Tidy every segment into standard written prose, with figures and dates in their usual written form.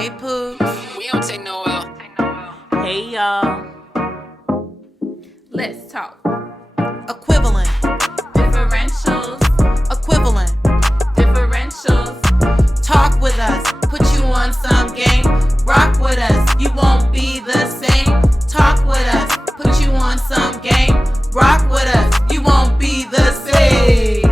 Hey, Pooh. We don't take no L. Hey y'all. Let's talk. Equivalent. Differentials. Equivalent. Differentials. Talk with us. Put you on some game. Rock with us. You won't be the same. Talk with us. Put you on some game. Rock with us. You won't be the same.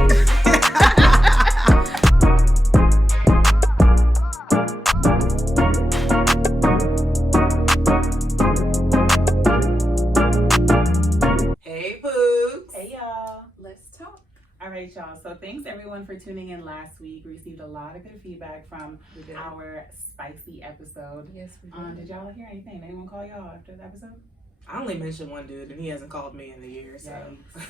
Hey, Pooks. Hey y'all. Let's talk. All right, y'all. So thanks everyone for tuning in last week. We received a lot of good feedback from our spicy episode. Yes, we did. Did y'all hear anything? Anyone call y'all after the episode? I only mentioned one dude, and he hasn't called me in a year, so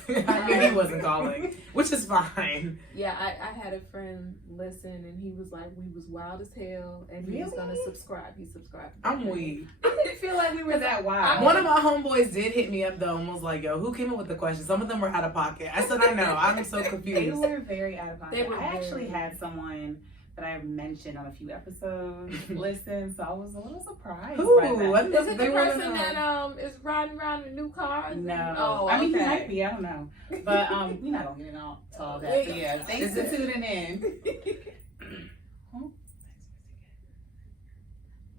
Yikes. I knew he wasn't calling, which is fine. Yeah, I had a friend listen, and he was like, we was wild as hell, and he was gonna subscribe. He subscribed. I'm weak. I didn't feel like we were that wild. One of my homeboys did hit me up though and was like, "Yo, who came up with the questions? Some of them were out of pocket." I said, "I know. I'm so They confused." were very out of pocket. They were I actually very- had someone that I mentioned on a few episodes listen, so I was a little surprised. Who? by that. What Is it the they wanna person know. that is riding around in new cars? No. Oh, I mean, okay. he might be. I don't know. But we're not gonna get into all that. So yeah, thanks for tuning in.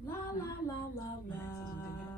La la la la la.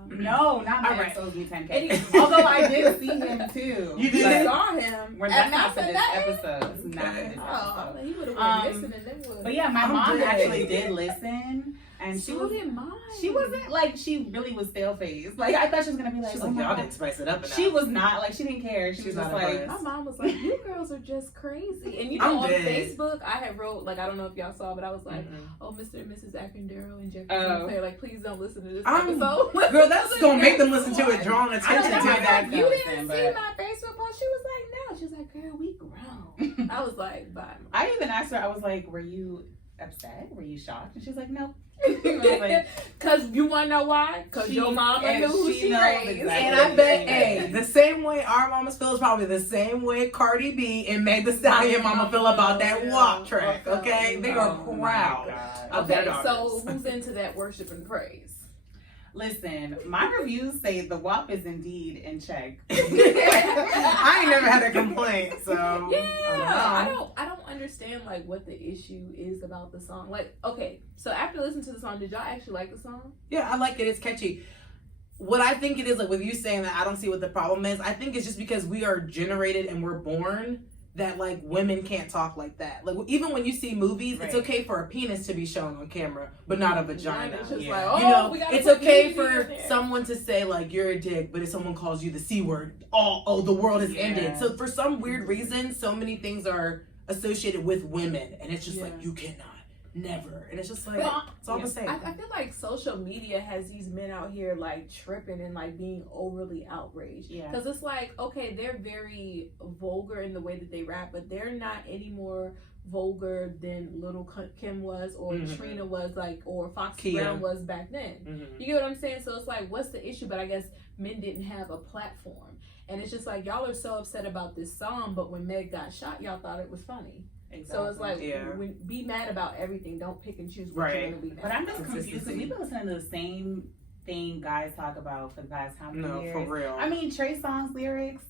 No, not All my right. ex owes me 10K. Although I did see him too. You did? I But saw him. We're And not for for this that. episode. It's not for this Oh, episode. he would have Um, been missing and then would. But yeah, my I'm mom good. actually did listen, and she so was. did mine. She wasn't like she really was stale faced. Like I thought she was gonna be like, She's oh like, my "Y'all God." didn't spice it up enough." She was not like she didn't care. She She's was not just like, impressed. My mom was like, "You girls are just crazy." And you I'm know, on dead. Facebook, I had wrote like I don't know if y'all saw, but I was like, Mhm. "Oh, Mr. and Mrs. Akindero and Jefferson Oh. Fair, like please don't listen to this I'm- episode." Girl, that's gonna make them listen to it, drawing I attention don't to know my it. dad's You gonna didn't listen, see but my Facebook post. She was like, "No." She was like, "Girl, we grown." I was like, "Bye." I even asked her. I was like, were you upset? Were you shocked? And she was like, no. I was like, Cause you wanna know why? Cause She- your mama and knew who she she knows raised. exactly. And I bet, hey, the same way our mamas feel is probably the same way Cardi B and Meg Thee Stallion mama feel about that WAP track, okay? They are oh my proud God. of their Okay, so daughters. who's into that worship and praise? Listen, my reviews say the WAP is indeed in check. I ain't never had a complaint, so Yeah, I don't know. I don't understand like what the issue is about the song. Like, okay, so after listening to the song, did y'all actually like the song? Yeah, I like it. It's catchy. What I think it is, like with you saying that, I don't see what the problem is. I think it's just because we are generated and we're born that like women can't talk like that. Like even when you see movies, it's Right. okay for a penis to be shown on camera, but not a vagina. It's just Yeah. like, oh, You know, we gotta it's put okay nudity for in there. someone to say like you're a dick, but if someone calls you the C word, oh, the world has Yeah. ended. So for some weird reason, so many things are associated with women, and it's just Yeah. like you cannot, never, and it's just like But- it's all yeah. the same. I feel like social media has these men out here like tripping and like being overly outraged. Yeah. Because it's like, okay, they're very vulgar in the way that they rap, but they're not any more vulgar than Little Kim was or Mhm. Trina was like or Foxy Kia. Brown was back then. Mhm. You get what I'm saying? So it's like, what's the issue? But I guess men didn't have a platform. And it's just like, y'all are so upset about this song, but when Meg got shot, y'all thought it was funny. So it's like, Yeah. be mad about everything. Don't pick and choose what Right. you're going to be mad But I'm just about. confused because Consistency. we've been listening to the same thing guys talk about for the past how many No, years? for real. I mean, Trey Songz lyrics.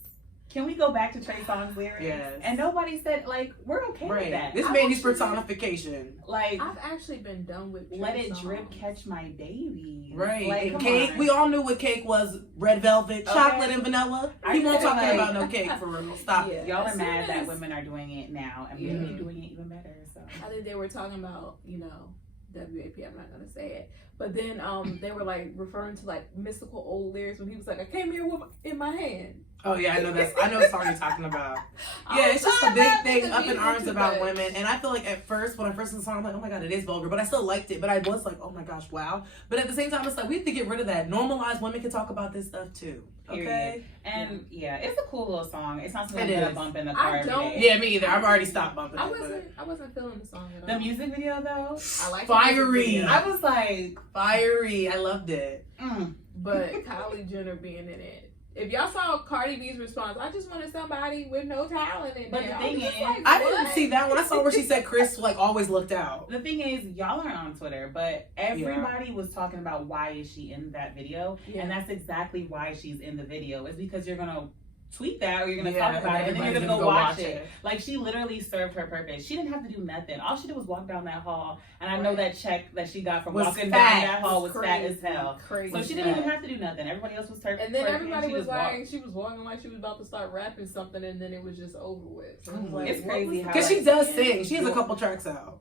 Can we go back to Trey Songz lyrics? Yes. And nobody said like we're okay with right. that. This I man needs actually- personification. Like I've actually been done with let Trey it drip, Songz. catch my baby. Right. Like, and come cake, on. we all knew what cake was. Red velvet, Okay. chocolate and vanilla. I He won't feel talking like- about no cake for real. Stop Yeah. it. Y'all As are mad soon that as- women are doing it now, and Yeah. women are doing it even better. So I think they were talking about, WAP, I'm not going to say it. But then they were like referring to like mystical old lyrics when he was like, I came here with in my hand. Oh yeah, I know what song you're talking about. Yeah, it's just a I'm big not thing gonna up be in arms too about much. women. And I feel like at first, when I first listened to the song, I'm like, oh my god, it is vulgar. But I still liked it. But I was like, oh my gosh, wow. But at the same time, it's like, we have to get rid of that. Normalize women can talk about this stuff too. Okay? Period. And yeah, it's a cool little song. It's not something It I'm gonna is. bump in the I car every don't- day. Yeah, me either. I've already stopped bumping I it. wasn't feeling the song at all. The music video though, I like Fiery. I was like, Fiery. I loved it. mm. but Kylie Jenner being in it. If y'all saw Cardi B's response, I just wanted somebody with no talent in But there. the thing is, I didn't see that one. I saw where she said Chris like always looked out. the thing is, y'all aren't on Twitter, but everybody was talking about why is she in that video, and that's exactly why she's in the video. It's because you're gonna tweet that or you're gonna talk about it and then you're gonna go watch it. Like, she literally served her purpose. She didn't have to do nothing. All she did was walk down that hall, and I know that check that she got from walking down that hall was fat as hell. Crazy. So she didn't even have to do nothing. Everybody else was turning. And then everybody was like, she was walking like she was about to start rapping something, and then it was just over with. So like, it's crazy how, because she does sing. She has a couple tracks out.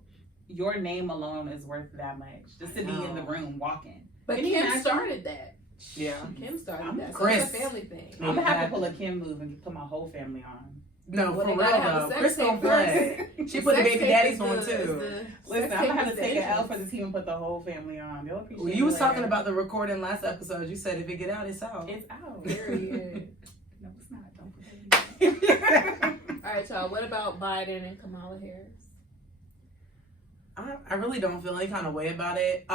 Your name alone is worth that much just to be in the room walking. But Kim started that. Yeah, Kim started that. So Chris. it's a family thing. I'm gonna have to pull a Kim move and put my whole family on. No, Well, for they real gotta have a though. sex Chris tape don't play. She put the baby daddies on too. Listen, I'm gonna have to take an L for the team and put the whole family on. They'll appreciate Well, it you was later. talking about the recording last episode. You said if it get out, it's out. It's out. Period. No, it's not. Don't put that in. All right, y'all. What about Biden and Kamala Harris? I really don't feel any kind of way about it.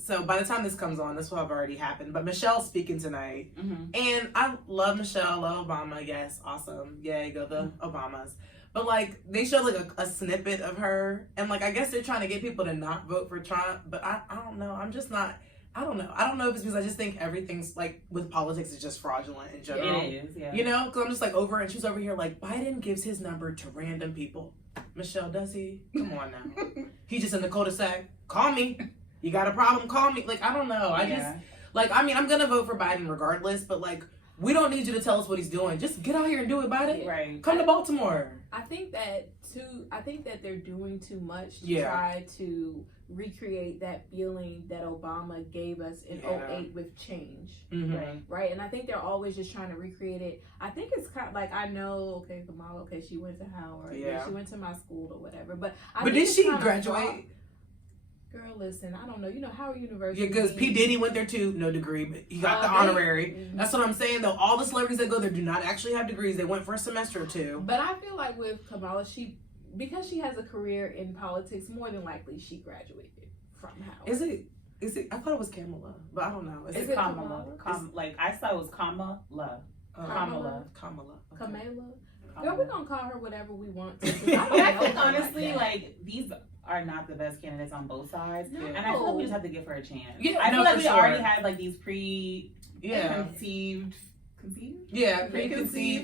So by the time this comes on, this will have already happened. But Michelle's speaking tonight, and I love Michelle, love Obama. Yes, awesome, yay, go the Obamas. But like they showed like a snippet of her, and like I guess they're trying to get people to not vote for Trump. But I don't know. I'm just not. I don't know. I don't know if it's because I just think everything's like with politics is just fraudulent in general. It is, yeah. You know, because I'm just like over, and she's over here like Biden gives his number to random people. Michelle, does he? Come on now. He just in the cul-de-sac. Call me. You got a problem? Call me. Like, I don't know. I just, like, I mean, I'm going to vote for Biden regardless, but, like, we don't need you to tell us what he's doing. Just get out here and do it, Biden. Right. Come to Baltimore. I think that they're doing too much to try to recreate that feeling that Obama gave us in 2008 with change. Right? And I think they're always just trying to recreate it. I think it's kind of like, I know, okay, Kamala, okay, she went to Howard, she went to my school or whatever, but did she graduate? Girl, listen, I don't know. You know, Howard University. Yeah, because P. Diddy went there too. No degree, but he got the honorary. That's what I'm saying, though. All the celebrities that go there do not actually have degrees. They went for a semester or two. But I feel like with Kamala, because she has a career in politics, more than likely she graduated from Howard. Is it? I thought it was Kam-ah-la, but I don't know. Is it Kah-mal-ah? Like, I thought it was Kam-ah-la. Kah-mal-ah. Kah-mal-ah. Kah-mal-ah. Girl, we're going to call her whatever we want to. But I think, honestly, like, these are not the best candidates on both sides. No. And I feel like we just have to give her a chance. Yeah, I feel no, like for we sure. already had, like, these preconceived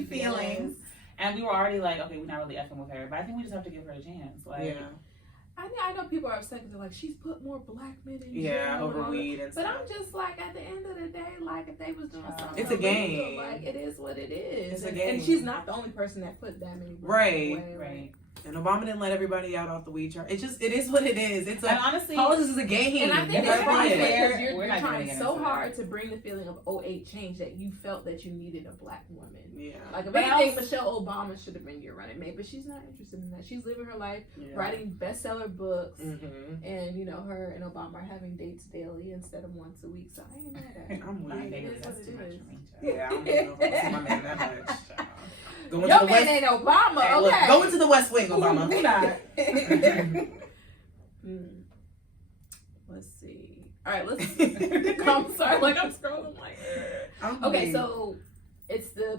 feelings. And we were already like, okay, we're not really effing with her. But I think we just have to give her a chance. Like, I know people are upset because they're like, she's put more black men in jail. over weed and But stuff. I'm just like, at the end of the day, like, if they was doing something It's a game. illegal, like, it is what it is. It's a game. And she's not the only person that put that many black Right. away. right. And Obama didn't let everybody out off the weed chart. It is what it is. It's And honestly, politics is a game. And I think You that's gotta why play it. because you're We're not trying getting so into hard that. to bring the feeling of 2008 change that you felt that you needed a black woman. Yeah. Like, if But anything, Michelle Obama should have been your running mate, but she's not interested in that. She's living her life, writing bestseller books, and, you know, her and Obama are having dates daily instead of once a week, so I ain't mad at it. I'm Nah, weak. baby, It is that's what too it much is. for me, child. Yeah, I don't know if I see my man that much. Going Your to the man West. ain't Obama, Hey, okay? look, go into the West Wing, Obama. Who not? Let's see. All right, I'm sorry, like I'm scrolling like. Okay, so it's the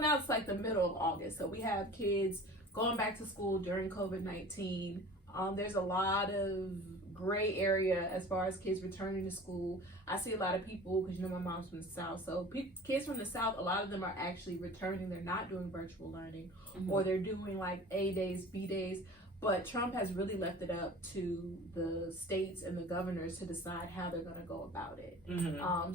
now it's like the middle of August. So we have kids going back to school during COVID-19. There's a lot of gray area as far as kids returning to school. I see a lot of people, because you know my mom's from the South, so kids from the South, a lot of them are actually returning. They're not doing virtual learning, or they're doing like A days, B days. But Trump has really left it up to the states and the governors to decide how they're going to go about it.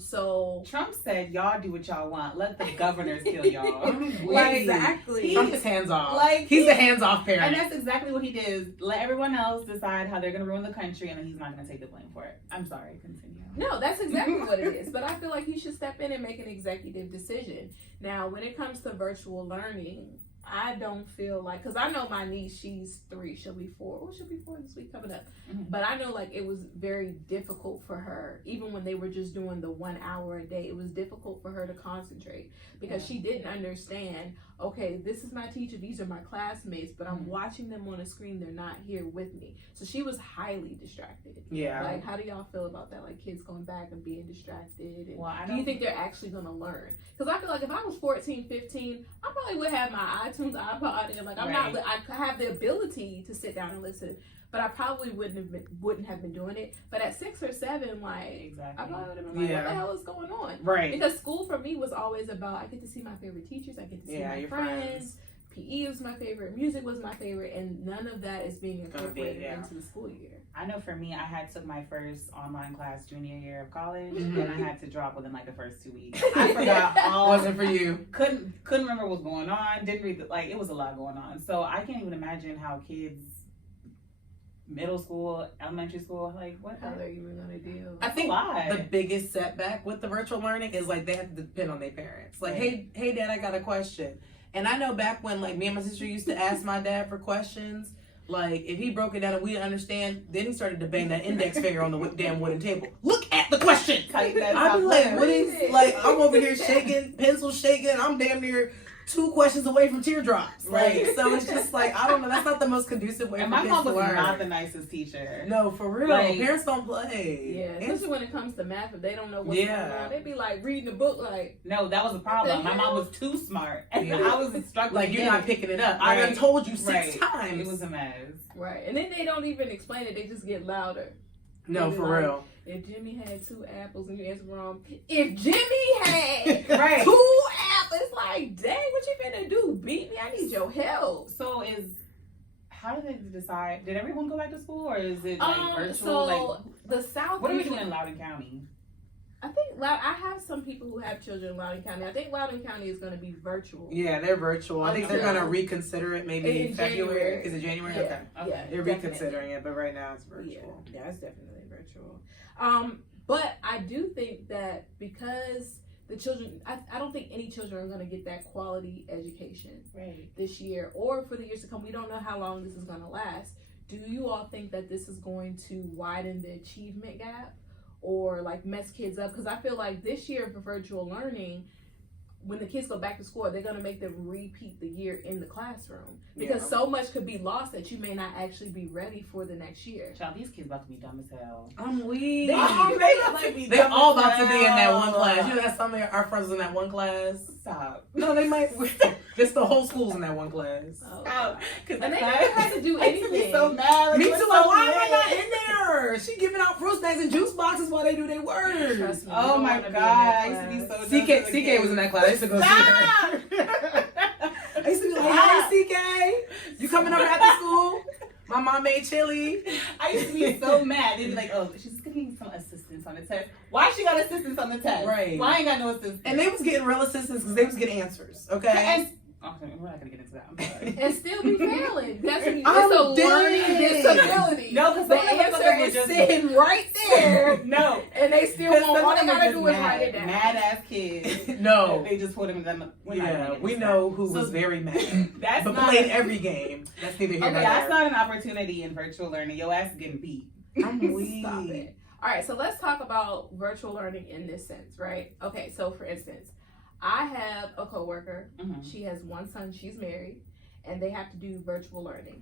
So Trump said, y'all do what y'all want. Let the governors kill y'all. Like, exactly. Trump is hands off. Like, he's the hands off parent. And that's exactly what he did. Let everyone else decide how they're going to ruin the country, and then he's not going to take the blame for it. I'm sorry. Continue. No, that's exactly what it is. But I feel like he should step in and make an executive decision. Now, when it comes to virtual learning, I don't feel like, because I know my niece, she's 3, she'll be 4. Oh, she'll be 4 this week coming up. But I know like it was very difficult for her, even when they were just doing the 1 hour a day, it was difficult for her to concentrate because she didn't understand, okay, this is my teacher, these are my classmates, but I'm watching them on a screen, they're not here with me. So she was highly distracted. Yeah. Like, how do y'all feel about that? Like kids going back and being distracted? And Well, do you think they're actually going to learn? Because I feel like if I was 14, 15, I probably would have my iTunes, iPod, and like I have the ability to sit down and listen, but I probably wouldn't have been doing it. But at 6 or 7, like I probably would have been like, what the hell is going on? Right. Because school for me was always about, I get to see my favorite teachers, I get to see my friends. PE was my favorite, music was my favorite, and none of that is being incorporated into the school year. I know for me, I took my first online class junior year of college, and I had to drop within like the first 2 weeks. I forgot all. Wasn't for you. Couldn't remember what was going on. Didn't read it was a lot going on. So I can't even imagine how kids, middle school, elementary school, like what How they're even gonna deal. I think the biggest setback with the virtual learning is like they have to depend on their parents. Like, hey dad, I got a question. And I know back when like me and my sister used to ask my dad for questions, like if he broke it down and we didn't understand, then he started to bang that index finger on the damn wooden table. Look at the question. I'd be like, what is, like I'm over here shaking, pencil shaking, I'm damn near 2 questions away from teardrops. Right. So it's just like, I don't know, that's not the most conducive way for kids to learn. And my mom was not the nicest teacher. No, for real. Like, parents don't play. Yeah, especially when it comes to math, if they don't know what's going on, they'd be like reading a book like. No, that was the problem. My mom was too smart. And I was struggling. Like, you're not picking it up. I done told you 6 times. It was a mess. Right. And then they don't even explain it, they just get louder. No, for real. If Jimmy had 2 apples and you answered wrong, if Jimmy had 2 apples, it's like, dang, what you finna do? Beat me? I need your help. So how did they decide? Did everyone go back to school, or is it like virtual? So like, the South. What are we doing in Loudoun County? I think I have some people who have children in Loudoun County. I think Loudoun County is going to be virtual. Yeah, they're virtual. I think they're going to reconsider it maybe in February. Is it January? Yeah. Okay. Yeah, they're reconsidering it, but right now it's virtual. Yeah, it's definitely virtual. But I do think that because the children, I don't think any children are going to get that quality education this year or for the years to come. We don't know how long this is going to last. Do you all think that this is going to widen the achievement gap or like mess kids up? Because I feel like this year for virtual learning, when the kids go back to school, they're going to make them repeat the year in the classroom because so much could be lost that you may not actually be ready for the next year. Child, these kids about to be dumb as hell. I'm weak. They're all about to be in that one class. You know that some of our friends in that one class? Stop. No, they might. Just the whole school's in that one class. Oh, and they never had to do anything. Be so mad. Like, me too. Like, why am I not in there? She giving out fruit snacks and juice boxes while they do their work. Trust me, oh my god, I used to be so dumb. CK was in that class. I used to go see her. I used to be like, hey CK, you coming over after school? My mom made chili. I used to be so mad. They'd be like, oh, she's getting some assistance on the test. Why she got assistance on the test? Right. Why I ain't got no assistance? And they was getting real assistance because they was getting answers. Okay. We're not gonna get into that. I'm sorry. And still be failing. That's when it's a learning disability. No, because the answer is sitting right there. No, and they still won't. All they gotta do is write it down. Mad ass kids. No, they just put them in them. We know who was very mad. But played every game. That's neither here nor there. That's not an opportunity in virtual learning. Your ass is getting beat. I'm weak. Stop it. All right, so let's talk about virtual learning in this sense, right? Okay, so for instance, I have a coworker. She has 1 son. She's married, and they have to do virtual learning.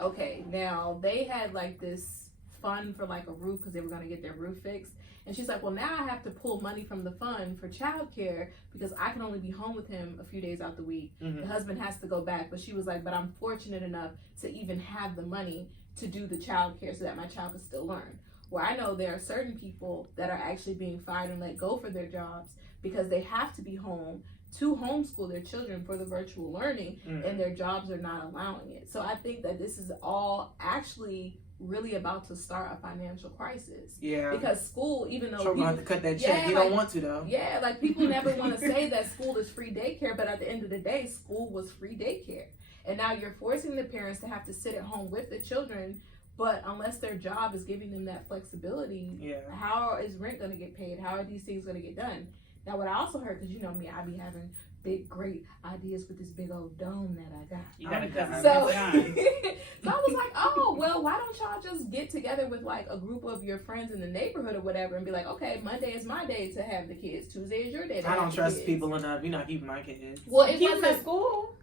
Okay, now they had like this fund for like a roof because they were going to get their roof fixed. And she's like, well, now I have to pull money from the fund for childcare because I can only be home with him a few days out the week. The husband has to go back. But she was like, but I'm fortunate enough to even have the money to do the childcare so that my child can still learn. Where I know there are certain people that are actually being fired and let go for their jobs because they have to be home to homeschool their children for the virtual learning and their jobs are not allowing it. So I think that this is all actually really about to start a financial crisis. Yeah. Because school, even though you're going to cut that check, you don't want to though. Yeah, like people never want to say that school is free daycare, but at the end of the day, school was free daycare. And now you're forcing the parents to have to sit at home with the children, but unless their job is giving them that flexibility, how is rent going to get paid? How are these things going to get done? Now, what I also heard, because you know me, I be having big, great ideas with this big old dome that I got. You gotta cut So, so I was like, oh, well, why don't y'all just get together with like a group of your friends in the neighborhood or whatever and be like, okay, Monday is my day to have the kids. Tuesday is your day to I have don't the trust kids. people enough. You're not keeping my kids. Well, it keep them at wasn't, school.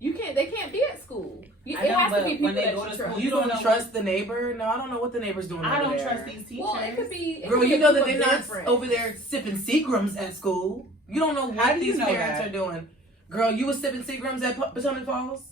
they can't be at school. It I know, has to but be people when they that go you to trust. school, You don't know trust the neighbor? No, I don't know what the neighbor's doing I over don't there. trust these teachers. Well, it could be. Girl, could you be know a that group they're of not different. over there sipping Seagrams at school. You don't know How what do you these know parents that? are doing. Girl, you was sipping Seagrams at Potomac Falls?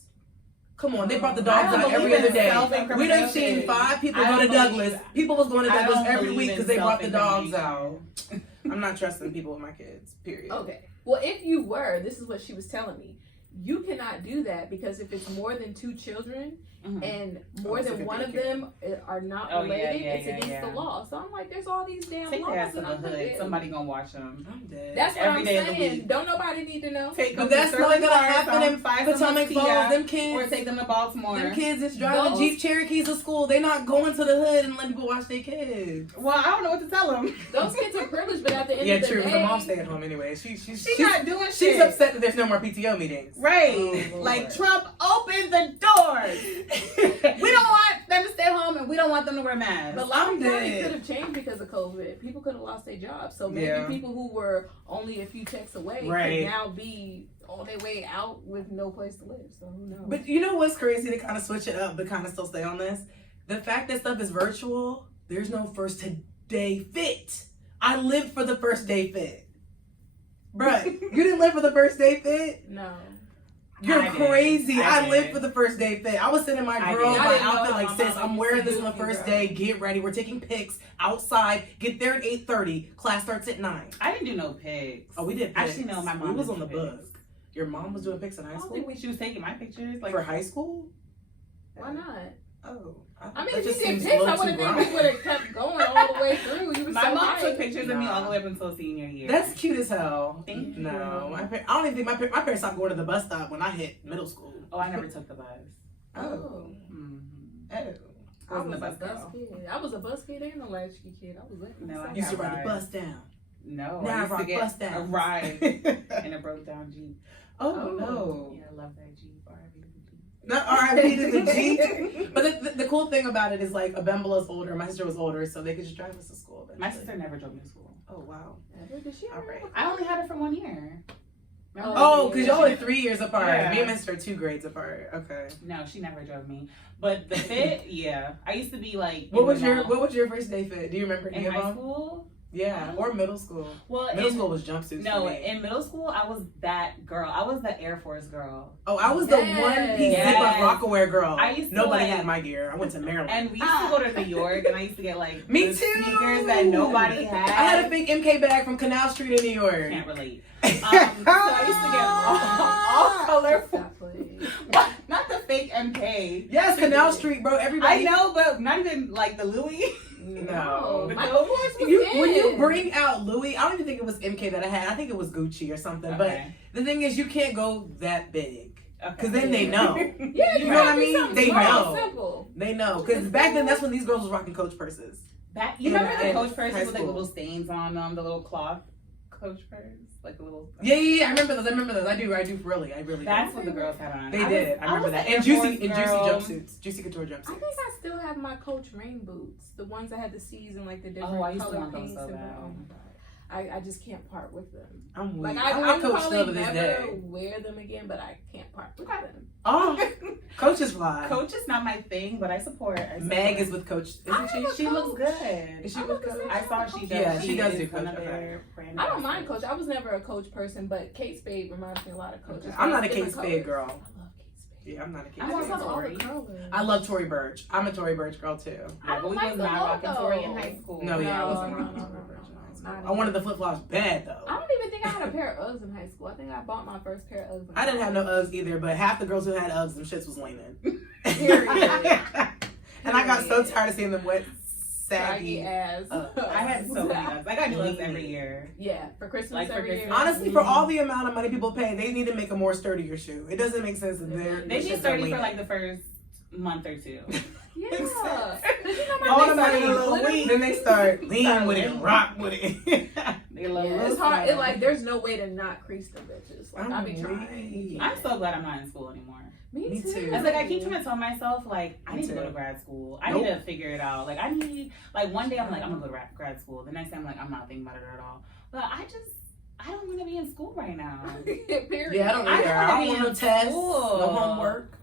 Come on, they brought the I dogs don't out every believe other in day. self-incrimination. We done seen 5 people I go to don't Douglas. believe- People was going to I Douglas don't every believe week in because they brought the dogs self-incrimination. out. I'm not trusting people with my kids, period. Okay. Well, if you were, this is what she was telling me. You cannot do that because if it's more than 2 children and more it's than like a one of daycare. them are not Oh, yeah, related, yeah, it's yeah, against yeah. the law. So I'm like, there's all these damn Take their laws ass to and the I'm like, hood. Somebody gonna watch them. I'm dead. that's what every I'm day of the saying. week. Don't nobody need to know. Take them But that's to not Sterling gonna Park, happen in find some Potomac Kia, Falls. Them or kids, take them to Baltimore. them kids that's driving Those- Jeep Cherokees to school. They not going to the hood and letting people watch their kids. Well, I don't know what to tell them. Those kids are privileged, but at the end Yeah, of the true. day, Her mom stay at home anyway. She's not doing shit. She's upset that there's no more PTO meetings. Right. Oh, Like Lord. Trump opened the doors. We don't want them to stay home and we don't want them to wear masks. But Loudoun I'm County dead. could have changed because of COVID. People could have lost their jobs. So maybe Yeah. people who were only a few checks away Right. could now be on their way out with no place to live. So who knows? But you know what's crazy to kind of switch it up but kind of still stay on this? The fact that stuff is virtual, there's no first day fit. I lived for the first day fit. Bruh, you didn't live for the first day fit? no. You're I did. crazy. I I lived did. for the first day fit. I was sitting in my I girl, did. I my didn't know outfit how like, my sis, mom I'm used wearing to this do on the with me, first girl. day. Get ready. We're taking pics outside. Get there at 8:30. Class starts at 9. I didn't do no pics. Oh, we did pics. Actually, no, my We mom was did on the pics. book. Your mom was doing pics in I high don't school? think she was taking my pictures. Like For high school? Why not? Oh. I mean, that if you just did seems a pics, I little would have too think we grown. would have kept going all the way through. You were my so mom right. took pictures of me all Nah. the way up until senior year. That's cute as hell. Thank you. No, I don't even think my parents stopped going to the bus stop when I hit middle school. Oh, I never took the bus. Oh. Mm-hmm. Oh. I wasn't a I bus was a bus girl. kid. I was a bus kid and a latchkey kid. I was that. No, I Used to got ride the rides. bus down. No, Now I I used to rock get bus down. a ride in a broke down Jeep. Oh, Oh. no. Yeah, I love that Jeep. R.I.P. to the Jeep. Not R.I.P. to the Jeep. But the cool thing about it is like Abembala's older. My sister was older, so they could just drive us to school. My eventually. sister never drove me to school. Oh, wow. Did she ever Alright. have a I only had her for 1 year. Remember? Oh, because y'all are 3 years apart. Yeah. Me and my sister are 2 grades apart. Okay. No, she never drove me. But the fit, yeah. I used to be like. What in was the your mall. What was your first day fit? Do you remember in any of high them? school? Yeah, or middle school. Well, Middle school was jumpsuits. No, for me. in middle school, I was that girl. I was the Air Force girl. Oh, I was the Yes. one piece Yes. zip up Rockaware girl. I used to, Nobody like- had my gear. I went to Maryland. And we used to go to New York, and I used to get like Me the too. sneakers that nobody had. I had a fake MK bag from Canal Street in New York. Can't relate. So I used to get all colorful. Stop playing. Not the fake MK. Yes, Canal Street, bro. I Everybody. know, but not even like the Louis. No. The Michael Coach? Kors was When you in. bring out Louis, I don't even think it was MK that I had. I think it was Gucci or something. Okay. But the thing is, you can't go that big. Okay. Because then they know. Yeah, You know what I mean? something They small, know. Simple. They know. Because back then, that's when these girls was rocking Coach purses. That, you In- remember the in Coach purses high with like school. little stains on them, the little cloth Coach purse, like the little. Yeah. I remember those. I do really. I really That's do. what the girls had on. They did. I remember was that. an And Air juicy Force girl. jumpsuits. Juicy couture I jumpsuits. think I still have my Coach rain boots, the ones that had the C's and like the different Oh, I used to color want those pinks. so and bad. oh my god, I just can't part with them. I'm weak. Like I I like will Coach still to probably this never day. wear them again, but I can't part with them. Oh, Coach is fly. Coach is not my thing, but I support. Meg is with Coach. I Isn't love she? She looks good. Is she I with love the Coach? same I saw she does. Yeah, she does is do Coach, one of okay. their brand I don't mind ambassadors. Coach. I was never a Coach person, but Kate Spade reminds me a lot of Coach. Okay. I'm not a Different Kate Spade colors. girl. I love Kate Spade. Yeah, I'm not a Kate I I want Spade love some girl. all the Tory. colors. I love Tory Burch. I'm a Tory Burch girl too. Yeah, I but we don't was like not the rocking logo. Tory in high school. No, yeah, I No, wasn't no, rocking no, Tory no, Burch in high school. not I wanted the flip flops bad I though. don't even think I had a pair of Uggs in high school. I think I bought my first pair of Uggs. in I didn't have no college. Uggs either, but half the girls who had Uggs, them shits was lame. Period. And I got so Period. tired of seeing them wet, Saggy saggy. ass. I had so many Uggs. I got new Uggs every year. Yeah, for Christmas Like for every Christmas. year. Honestly, for all the amount of money people pay, they need to make a more sturdier shoe. It doesn't make sense that they're They the be shits are sturdy for leaning. like the first month or two. Yeah. Did you know my All next the money, one was glitter? then they start lean Start with it, lean. rock with it. They They love it's hard. It's like there's no way to not crease them bitches. Like I be trying. I'm so glad I'm not in school anymore. Me too. It's like I keep trying to tell myself, like, I need to go to grad school. I need to figure it out. Like, I need, like, one day I'm like, I'm gonna go to grad school. The next day I'm like, I'm not thinking about it at all. But I don't want to be in school right now. Period. Yeah, I don't want no tests, no homework.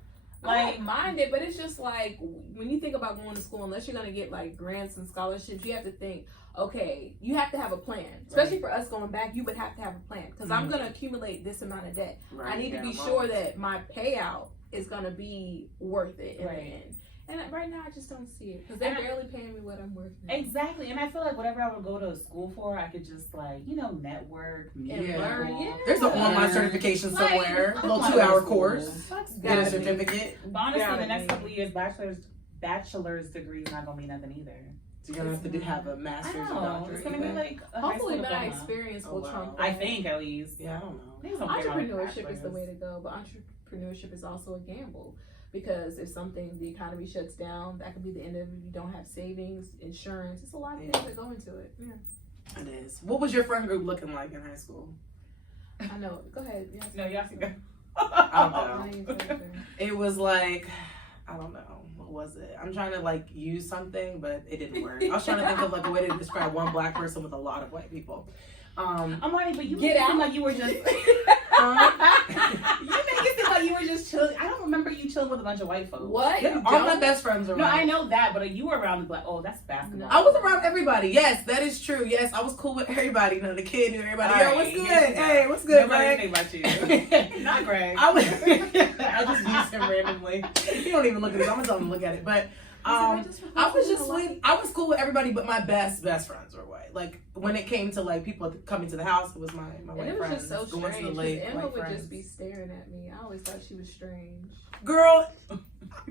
Like, I don't mind it, but it's just like when you think about going to school, unless you're gonna get like grants and scholarships, you have to think, okay, you have to have a plan. Especially for us going back, you would have to have a plan because I'm gonna accumulate this amount of debt. Right. I need to be sure that my payout is gonna be worth it in the end. And right now, I just don't see it because they're barely paying me what I'm worth now. Exactly, and I feel like whatever I would go to school for, I could just like network, learn. Yeah. There's an online certification somewhere, a little 2-hour course. Get a certificate. But honestly, the next couple of years, bachelor's degree is not gonna mean nothing either. So you're gonna have to have a master's or doctorate. It's gonna be like hopefully that experience will trump. I think at least. Yeah, I don't know. Entrepreneurship is the way to go, but entrepreneurship is also a gamble. Because if the economy shuts down, that could be the end of it. You don't have savings, insurance. It's a lot of things that go into it. Yeah. It is. What was your friend group looking like in high school? I know. Go ahead. No, y'all can go. I don't know. It was like, I don't know. What was it? I'm trying to like use something, but it didn't work. I was trying to think of like a way to describe one black person with a lot of white people. Amani, but you get out like you were just. You make it seem like you were just chilling. I don't remember you chilling with a bunch of white folks. What? Yeah, all my best friends are white. No, I know that, but you were around the black. Oh, that's basketball. I was around everybody. Yes, that is true. Yes, I was cool with everybody. You know, the kid knew everybody. Yo, what's good? Hey, what's good, Greg? About you. Not Greg. I just used him randomly. He don't even look at it. I'm gonna tell him to look at it. But I was just sweet. I was cool with everybody, but my best friends were white. Like when it came to like people coming to the house, it was my white friends. It was just so going strange. To the lake, Emma would friends. just be staring at me. I always thought she was strange. Girl,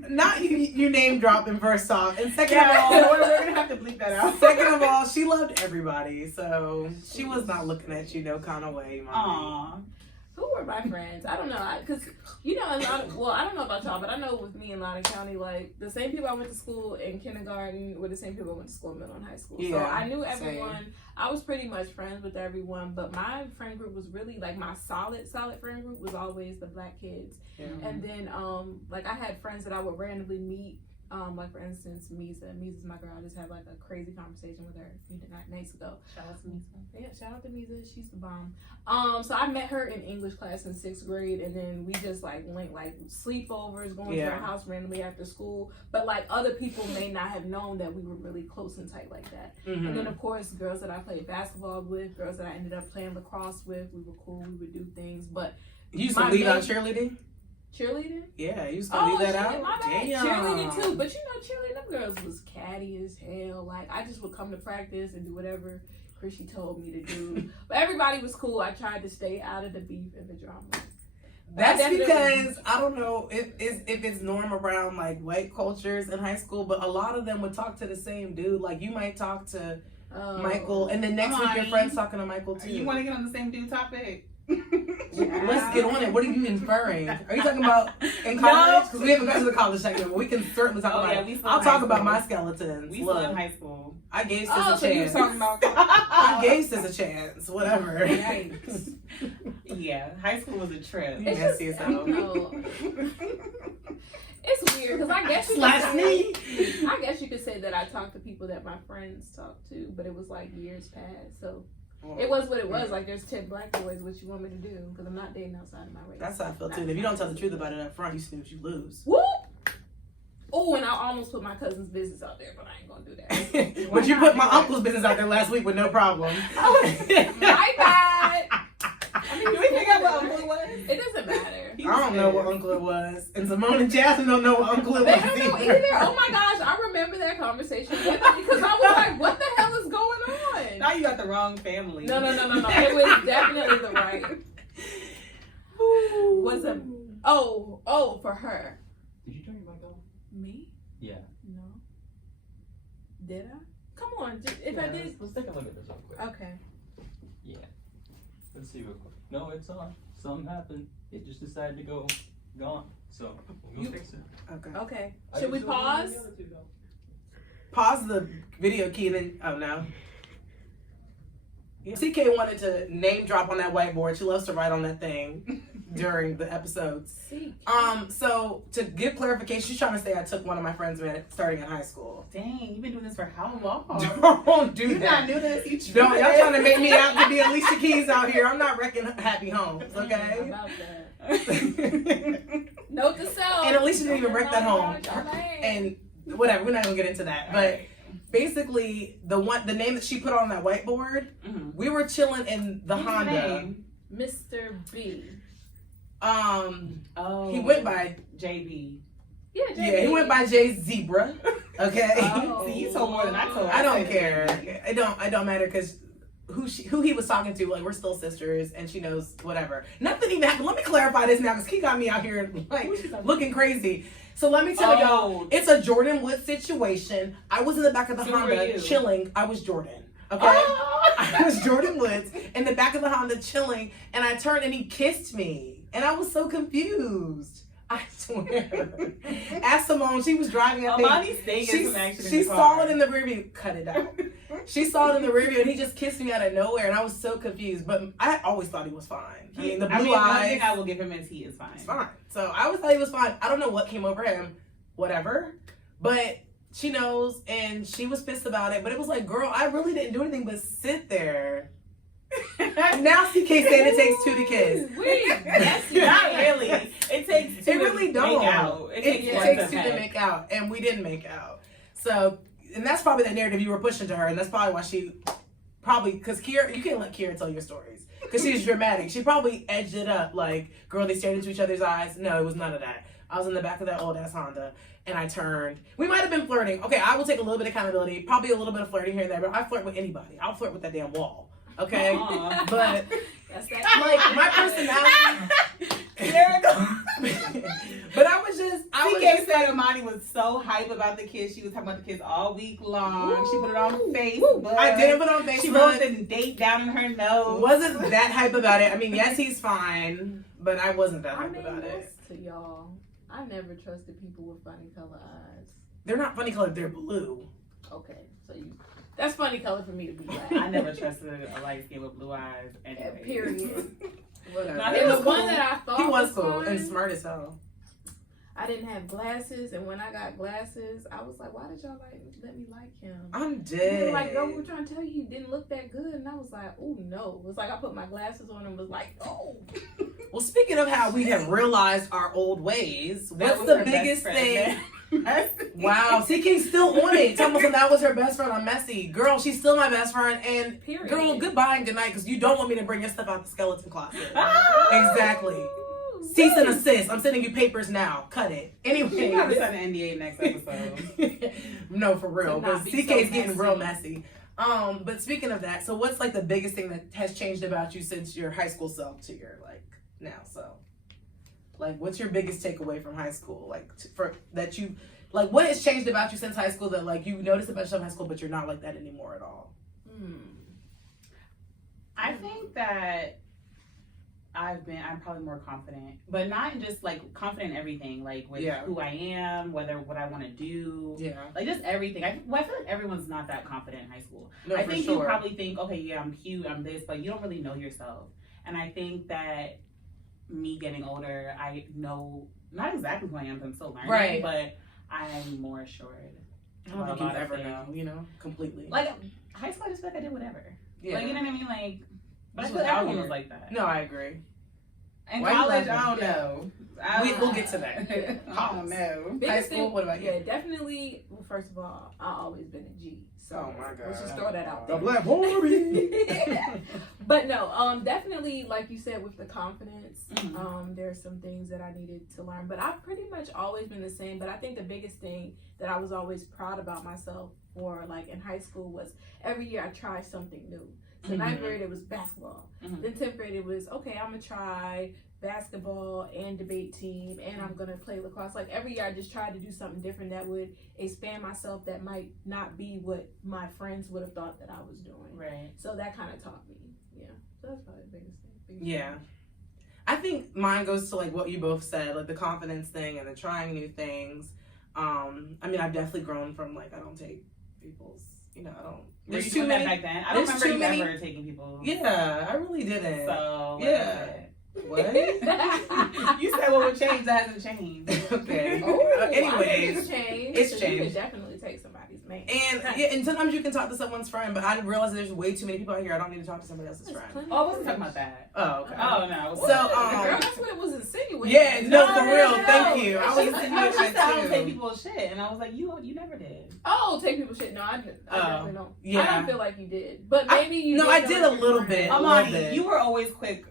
not you name dropping first off, and second of all, we're gonna have to bleep that out. Second of all, she loved everybody, so she was not looking at you no kind of way, Mommy. Aww. Who were my friends? I don't know, because I don't know about y'all, but I know with me in Loudoun County, like the same people I went to school in kindergarten were the same people I went to school in middle and high school. Yeah, so I knew everyone. Same. I was pretty much friends with everyone, but my friend group was really like my solid friend group was always the black kids. Yeah. And then like I had friends that I would randomly meet. Like for instance, Misa's my girl. I just had like a crazy conversation with her a few nights ago. Shout out to Misa. Yeah, shout out to Misa. She's the bomb. So I met her in English class in 6th grade, and then we just like went like sleepovers, going to her house randomly after school. But like other people may not have known that we were really close and tight like that. Mm-hmm. And then of course, girls that I played basketball with, girls that I ended up playing lacrosse with, we were cool. We would do things. But you used to lead on cheerleading. Cheerleading? Yeah, you used to leave that out. My bad. Cheerleading too, but cheerleading, them girls was catty as hell. Like I just would come to practice and do whatever Chrissy told me to do. But everybody was cool. I tried to stay out of the beef and the drama. That's because I don't know if it's norm around like white cultures in high school, but a lot of them would talk to the same dude. Like you might talk to Michael, and then next week your friend's talking to Michael too. You want to get on the same dude topic? Let's get on it. What are you inferring? Are you talking about in college? Because we haven't got to the college section, but we can certainly talk about it. I'll talk about my skeletons. We still in high school. I gave sis a chance. You were talking about I gave sis a chance. Whatever. Yikes. Yeah, high school was a trip. It's weird because I guess I guess you could say that I talked to people that my friends talked to, but it was like years past, so. It was what it was. Like, there's 10 black boys. What you want me to do? Because I'm not dating outside of my race. That's how I feel too. And if you don't tell the truth about it up front, you snooze, you lose. Whoop! Oh, and I almost put my cousin's business out there, but I ain't gonna do that. But you put my uncle's business out there last week with no problem. My bad. I mean, do we figure out what uncle it was? It doesn't matter. I don't know what uncle it was. And Simone and Jasmine don't know what uncle it was. They don't know either. Oh my gosh, I remember that conversation with them because I was like, what the hell is going on? Now you got the wrong family. No. It was definitely the right. Was it? Oh, for her. Did you turn your mic on? Me? Yeah. No. Did I? Come on. If I did. Let's take a look at this real quick. Okay. Yeah. Let's see real quick. No, it's on. Something happened. It just decided to go gone. So we'll go fix it. Okay. Should we pause? Pause the video key and then. Oh no. CK wanted to name drop on that whiteboard. She loves to write on that thing during the episodes. So to give clarification, she's trying to say I took one of my friends' med starting in high school. Dang, you've been doing this for how long? Don't do You're that. not new to this. You Don't, y'all trying to make me out to be Alicia Keys out here. I'm not wrecking happy homes, okay? About that. Note to self. And Alicia didn't even wreck that home. And whatever, we're not gonna get into that. But basically, the name that she put on that whiteboard, we were chilling in the What's Honda. his name? Mr. B. He went by JB. Yeah, Yeah, he went by Jay Zebra. Okay. Oh. See, you told more than I told. I don't care. I don't matter because who he was talking to, like, we're still sisters and she knows whatever. Nothing even happened. Let me clarify this now because he got me out here like looking crazy. So let me tell y'all, it's a Jordan Wood situation. I was in the back of the Honda chilling. I was Jordan. Okay. I was Jordan Woods in the back of the Honda chilling, and I turned and he kissed me. And I was so confused. I swear. Ask Simone, she was driving at me. She saw it in the rearview. Cut it out. She saw it in the rearview, and he just kissed me out of nowhere, and I was so confused. But I always thought he was fine. I mean, the blue eyes. One thing I will give him is he is fine. It's fine. So I always thought he was fine. I don't know what came over him. Whatever. But she knows, and she was pissed about it. But it was like, girl, I really didn't do anything but sit there. Now CK saying it takes two to kiss. That's not really. It takes two it really to don't. make out. It takes two to make out, and we didn't make out. So, and that's probably the narrative you were pushing to her, and that's probably why because Kiera, you can't let Kiera tell your stories because she's dramatic. She probably edged it up like, girl, they stared into each other's eyes. No, it was none of that. I was in the back of that old ass Honda, and I turned. We might have been flirting. Okay, I will take a little bit of accountability, probably a little bit of flirting here and there, but I flirt with anybody. I'll flirt with that damn wall. Okay, but like my personality. But I was just. CK said Imani was so hype about the kids. She was talking about the kids all week long. She put it on Facebook. I did put it on Facebook. She wrote the date down in her nose. Wasn't that hype about it? I mean, yes, he's fine, but I wasn't that hype about it. To y'all, I never trusted people with funny color eyes. They're not funny colored. They're blue. Okay, so that's funny color for me to be black. I never trusted a light skin with blue eyes. Anyway. Period. Whatever. Now, there was one that I thought he was cool fun. and smart as hell. I didn't have glasses, and when I got glasses, I was like, "Why did y'all let me like him?" I'm dead. They were like, "Girl, we were trying to tell you he didn't look that good," and I was like, "Oh no!" It was like I put my glasses on and was like, "Oh." Well, speaking of how we have realized our old ways, what's the biggest thing? Wow, CK's still on it. Tell me that was her best friend. I'm messy. Girl, she's still my best friend. And period. Girl, goodbye and good night because you don't want me to bring your stuff out the skeleton closet. Exactly. Cease and assist. I'm sending you papers now. Cut it. Anyway. You gotta sign an NDA next episode. No, for real. Because CK's getting messy. real messy. But speaking of that, so what's like the biggest thing that has changed about you since your high school self to your like now self? Like, what's your biggest takeaway from high school? Like, what has changed about you since high school that, like, you noticed about yourself in high school, but you're not like that anymore at all? I think that I'm probably more confident, but not in just, like, confident in everything, like, with who I am, what I want to do. Yeah. Like, just everything. I feel like everyone's not that confident in high school. No, I think you probably think, okay, yeah, I'm cute, I'm this, but you don't really know yourself. And I think that me getting older, I know not exactly who I am, I'm still learning, but I'm more assured. I don't think you've ever known, completely. Like, high school, I just feel like I did whatever. Yeah. Like, you know what I mean? Like, but I feel like everyone was like that. No, I agree. In college, I don't know. We'll get to that. I don't know. High school, what about you? Yeah, definitely. Well, first of all, I've always been a G. So oh my God. let's just throw that out there. The black boy. But no, definitely, like you said, with the confidence, there's some things that I needed to learn. But I've pretty much always been the same. But I think the biggest thing that I was always proud about myself for, like, in high school was every year I tried something new. So ninth grade, it was basketball. Then 10th grade, it was, okay, I'm going to try basketball and debate team, and I'm going to play lacrosse. Like, every year I just tried to do something different that would expand myself that might not be what my friends would have thought that I was doing. Right. So that kind of taught me. Yeah. So that's probably the biggest thing. Yeah. I think mine goes to, like, what you both said, like the confidence thing and the trying new things. I mean, I've definitely grown from, like, I don't take people's, you know, I don't. Were There's you too doing that many. back then? I don't there's remember too you many- ever taking people. Yeah, I really didn't. So Yeah. What? You said what would change? That hasn't changed. Okay. Oh, Anyways, it's changed. it's So you changed. could definitely take somebody's man. and sometimes you can talk to someone's friend, but I realize there's way too many people out here. I don't need to talk to somebody else's There's friend. plenty Oh, I of wasn't talking friends. about that. Oh, okay. Oh no. So, Girl, that's what it was insinuating. Yeah, no, for real. no. Thank you. I was She thinking said, of she said I don't that take too. people's shit, and I was like, you never did. Oh, take people shit. No, I didn't. I Oh, definitely don't. yeah. I don't feel like you did, but maybe you. No, I did a little bit. Amani, you were always quick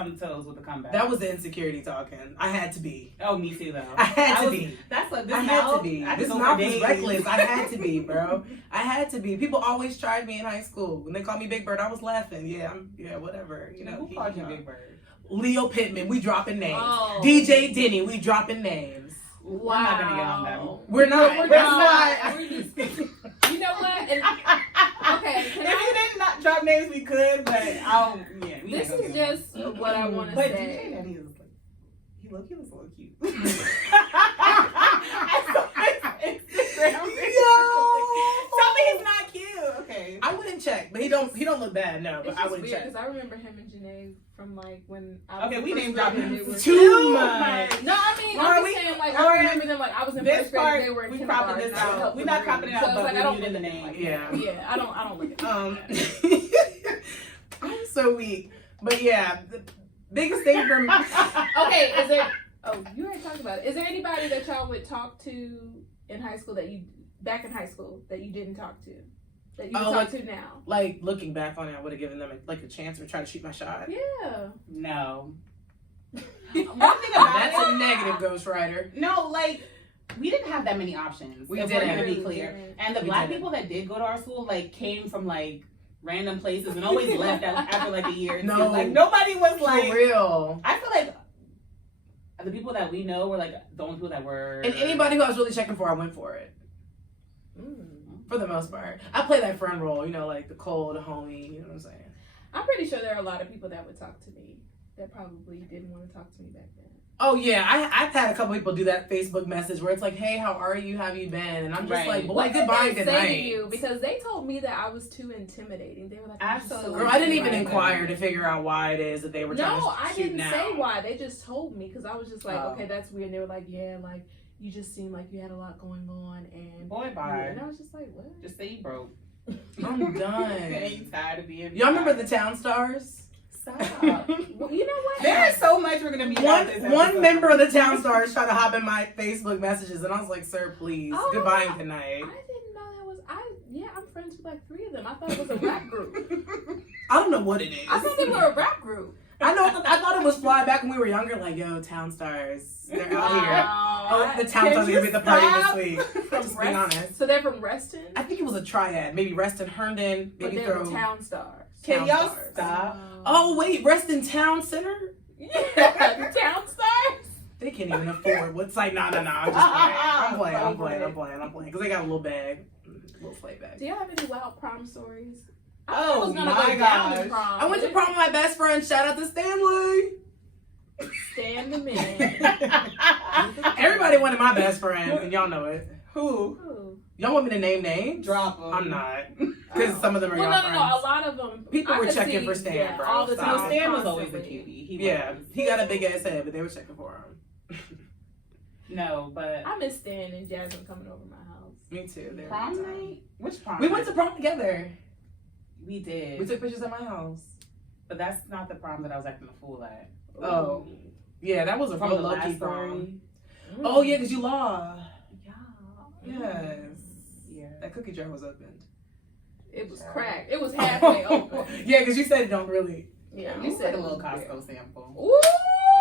on the toes with the comeback. That was the insecurity talking. I had to be. Oh, me too, though. I had to be. That's what this I mouth. had to be. I This could go mouth for was days. reckless. I had to be, bro. I had to be. People always tried me in high school. When they called me Big Bird, I was laughing. Yeah, whatever. You know, Who called you Big Bird? Leo Pittman, we dropping names. Oh. DJ Denny, we dropping names. Wow. We're not gonna get on them. We're not. We're That's not. why. We're just, you know what? And, okay. If you did not drop names, we could, but I'll. Yeah, we This not gonna is get just what I want to But say. DJ Daddy is like, he looks a little cute. Tell me he's not cute. Okay. I wouldn't check, but he don't look bad. No, but It's I just wouldn't weird check. because I remember him and Janae from like when I was Okay, in we first name grade dropping and they were- Too much. No, I mean, Lauren, I'm we- just saying, like, Lauren, I remember them, like, I was in This first grade, part, they were in we cropping kindergarten. this I would out. help We're them not cropping it learn. out, So it's but like, we I don't muted look the at them name. like Yeah. that. Yeah, I don't look at them. I'm so weak. But yeah, the biggest thing for me. Okay, is there, oh, you already talked about it. Is there anybody that y'all would talk to in high school back in high school, that you didn't talk to? That you would talk to now? Like, looking back on it, I would have given them a chance or try to shoot my shot. Yeah. No. One thing about That's it, a negative, Ghost Rider. no, like, we didn't have that many options. We if didn't. We're gonna be Really clear. didn't. And the We black didn't. people that did go to our school, like, came from, like, random places and always left after, like, a year. No. Like, nobody was, like... For real. I feel like the people that we know were, like, the only people that were... And anybody who I was really checking for, I went for it. For the most part. I play that friend role, you know, like the cold homie, you know what I'm saying? I'm pretty sure there are a lot of people that would talk to me that probably didn't want to talk to me back then. Oh yeah, I've had a couple people do that Facebook message where it's like, hey, how are you? How have you been? And I'm just Right. like, boy, What did goodbye, they good say to night. you? Because they told me that I was too intimidating. They were like, I'm just so Absolutely. Girl, I didn't even Right. inquire to figure out why it is that they were trying No, to I shoot didn't now. say why. They just told me because I was just like, Oh. okay, that's weird. And they were like, yeah, like you just seemed like you had a lot going on, and Boy, bye. and I was just like, what? Just say you broke. I'm And done. you tired of being... Y'all remember the Town Stars? Stop. Well, you know what? There is so much we're going to be about this One episode. member of the Town Stars tried to hop in my Facebook messages, and I was like, sir, please, Oh, goodbye no. and good night. I didn't know that was. I'm friends with like 3 of them. I thought it was a rap group. I don't know what it is. I thought they were a rap group. I thought it was fly back when we were younger, like, yo, Town Stars, they're out here. Oh, the Town Stars are gonna be at the party stop? this week. Just being honest. So they're from Reston. I think it was a triad. Maybe Reston, Herndon, But maybe they were throw. Town Stars. Can Town y'all Stars. stop? Oh wait, Reston Town Center? Yeah, the Town Stars. They can't even afford what's like. Nah. I'm just playing. I'm playing. Because they got a little bag, little sleigh bag. Do y'all have any wild prom stories? Oh, I was gonna my go down to gosh. prom. I went to prom with my best friend. Shout out to Stanley. Stand the man. Everybody wanted my best friend, and y'all know it. Who? Ooh. Y'all want me to name names? Drop them. I'm not. Because some of them are Well, y'all no. friends. A lot of them. People I were could checking see, for Stan, yeah, bro. all the Stop. No, time. Stan was constantly. always a cutie. He Yeah, was. he got a big ass head, but they were checking for him. No, but I miss Stan and Jasmine coming over my house. Me too. They were prom good time. night? Which prom We night? went to prom together. We did. We took pictures at my house. But that's not the prom that I was acting a fool at. Oh. Yeah, that was a From real the low-key last prom. story. Oh yeah, because you lost. Yeah. Yes. Yeah. That cookie jar was opened. It was cracked. It was halfway open. Yeah, because you said it don't really. Yeah, You said a it little was Costco sample. Ooh.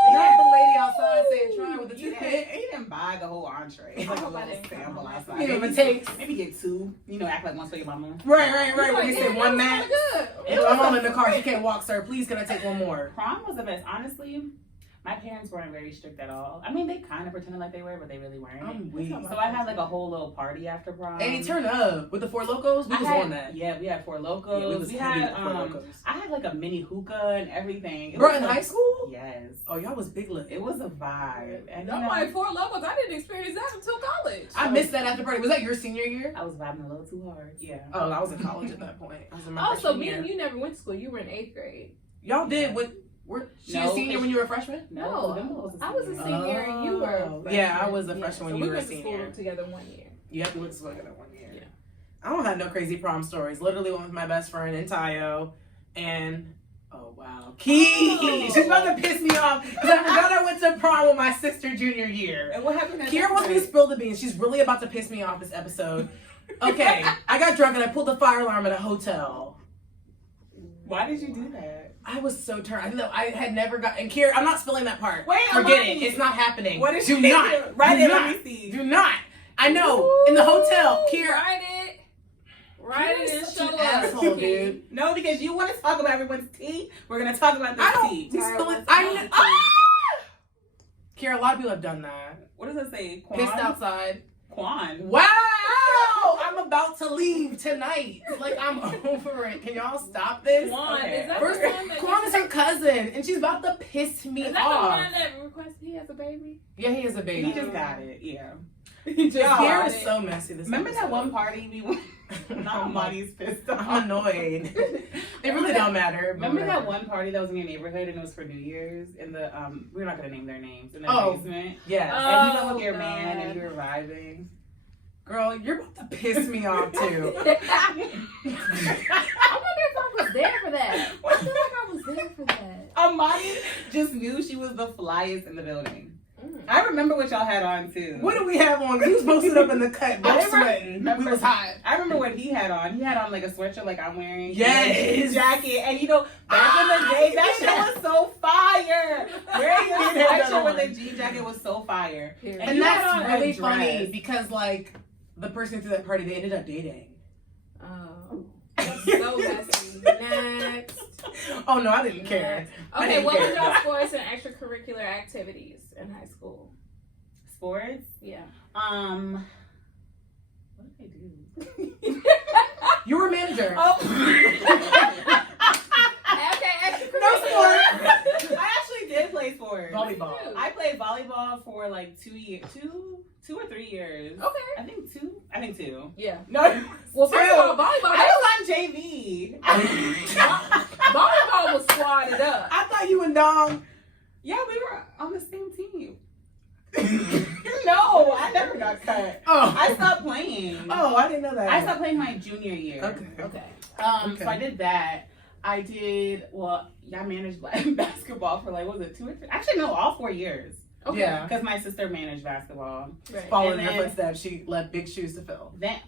They had the lady outside saying, try with the You toothpick. didn't buy the whole entree. It's I like a hope I little didn't sample come outside. You didn't even Maybe- taste. Maybe get 2. You know, act like one for your mama. Right. When you said one max. Good. It was I'm all in the car. You can't walk, sir. Please, can I take one more? Prom was the best. Honestly, My parents weren't very strict at all. I mean, they kind of pretended like they were, but they really weren't. I'm weak. So I had like a whole little party after prom. Hey, turn up with the Four Locos. We was on that. Yeah, we had Four Locos. Yeah, we was heavy had with Four Locos. I had like a mini hookah and everything. Bro, in high school? Yes. Oh, y'all was big lit. It was a vibe. And I'm like Four Locos. I didn't experience that until college. I missed that after party. Was that your senior year? I was vibing a little too hard. Yeah. Oh, I was in college at that point. I was in my Oh, so freshman me year. and you never went to school. You were in 8th grade. Y'all did what? She a senior when you were a freshman? No, I was a senior and you were a freshman. Yeah, I was a freshman when you were a So we went to senior. school together 1 year. Yep, we went to school together 1 year. Yeah. I don't have no crazy prom stories. Literally went with my best friend in Tayo, and oh wow, Key. She's about to piss me off because I forgot I went to prom with my sister junior year. And what happened? Kiera wants me to spill the beans. She's really about to piss me off this episode. Okay, I got drunk and I pulled the fire alarm at a hotel. Why did you do that? I was so turned. I think that I had never got. And Kiera, I'm not spilling that part. Wait, forget it. It's not happening. What did do you not do? Write do it. not, Let me see. Do not. I know. In the hotel, Kiera. Write it and Such show an us. asshole, dude. No, because you want to talk about everyone's tea. We're gonna talk about I their don't. tea. We spilling. I know. Ah! Kiera, a lot of people have done that. What does it say? Quan? Pissed outside. Quan. Wow! I'm about to leave tonight. Like, I'm over it. Can y'all stop this? Quan, Okay. is that First, the one that Quan is her cousin, and she's about to piss me Is that the off. one that requested he has a baby? Yeah, he is a baby. He just got it. Yeah. Kiera got is it. so messy. This Remember that episode. one party we went? Now Monty's pissed off. I'm annoyed. It really don't matter. but Remember that whatever. one party that was in your neighborhood and it was for New Year's in the we're not gonna name their names in the Oh. basement. Yeah. And you went with your God. man and you were vibing. Girl, you're about to piss me off too. I wonder if I was there for that. I feel like I was there for that. Amani just knew she was the flyest in the building. I remember what y'all had on too. What do we have on? He was posted up in the cut, but I sweating. We was hot. I remember what he had on. He had on like a sweatshirt like I'm wearing. Yes. A jacket. And you know, back in the day, that shit was so fire. Wearing a had that sweatshirt with on. a jean jacket was so fire. Period. And And you had that's on a really dress. funny because like the person through that party, they ended up dating. Oh, that's so messy. Next. Oh no, I didn't care. I Okay, didn't what care. were your sports and extracurricular activities in high school? Sports. Yeah. What did I do? You were a manager. Oh. Okay, extracurricular. No sport. I actually did play sports. Volleyball. I played volleyball for like 2 years, two or 3 years. Okay. I think two. Yeah. No. Well, first of all, volleyball. I was on JV. Volleyball was squatted up. I thought you and Dom. Yeah, we were on the same team. No, I never got cut. Oh. I stopped playing. Oh, I didn't know that. I stopped playing my junior year. Okay. Okay. Okay. So I did that. I did, well, I managed basketball for like, what was it, 2 or 3? Actually, no, all 4 years. Okay. Yeah. Because my sister managed basketball. Right. Following And her then- footsteps, she left big shoes to fill. Then,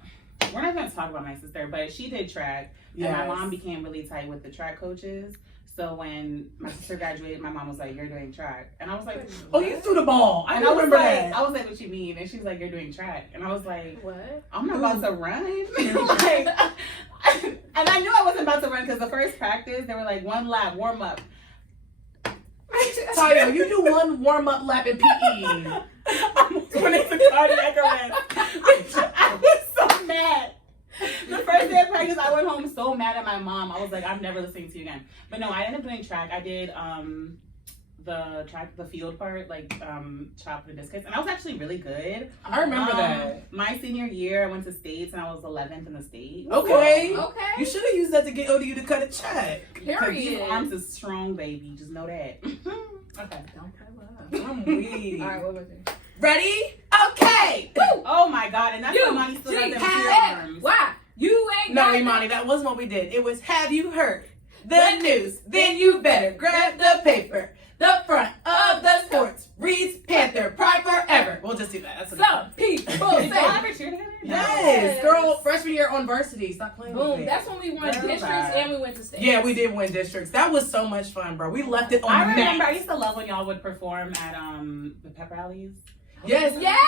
we're not going to talk about my sister, but she did track. Yes. And my mom became really tight with the track coaches. So when my sister graduated, my mom was like, "You're doing track," and I was like, Oh, you threw the ball. I and I was remember like, that. I was like, "What you mean?" And she's like, "You're doing track," and I was like, What? "I'm not about to run." Like, and I knew I wasn't about to run because the first practice, they were like 1 lap, warm up. Tayo, you do one warm-up lap in PE. When it's a cardiac arrest. I was so mad. The first day of practice, I went home so mad at my mom. I was like, I'm never listening to you again. But no, I ended up doing track. I did the field part, like chop the biscuits, and I was actually really good. I remember that. My senior year, I went to states, and I was 11th in the state. Okay. Okay. You should have used that to get ODU to cut a check. Because these Period. arms is strong, baby. Just know that. Okay. Don't play love. I'm weak. All right, what was it? Ready? Okay. Oh my God, and that's You, why Monty still got them G, pure F, arms. why? You ain't No, got Imani, that wasn't what we did. It was, have you heard the news? Then you better grab the paper. The front of the sports reads Panther, Pride Forever. We'll just do that. That's enough. some people Did y'all say. ever cheer together? Yes, girl, freshman year on varsity. Stop playing with Boom. me. That's when we won Girl, districts bye. and we went to state. Yeah, we did win districts. That was so much fun, bro. We left it on I the remember map. I used to love when y'all would perform at the pep rallies. Yes. Yes.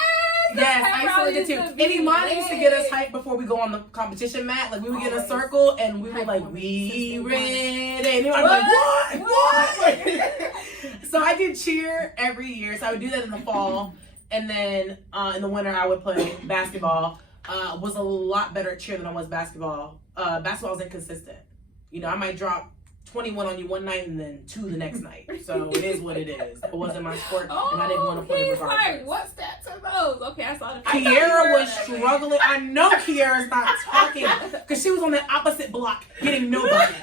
Yes, I used to like it too. And Imani used to get us hyped before we go on the competition mat. Like we would get in a circle and we were like, "We ready?" And Imani was like, "What? So I did cheer every year. So I would do that in the fall, and then in the winter I would play basketball. Was a lot better at cheer than I was basketball. Basketball was inconsistent. You know, I might drop 21 on you one night and then 2 the next night. So it is what it is. It wasn't my sport, and I didn't want to play regardless. Like, what stats are those? Okay, I saw the. Kiara was struggling. I know Kiara's not talking because she was on the opposite block getting no buckets.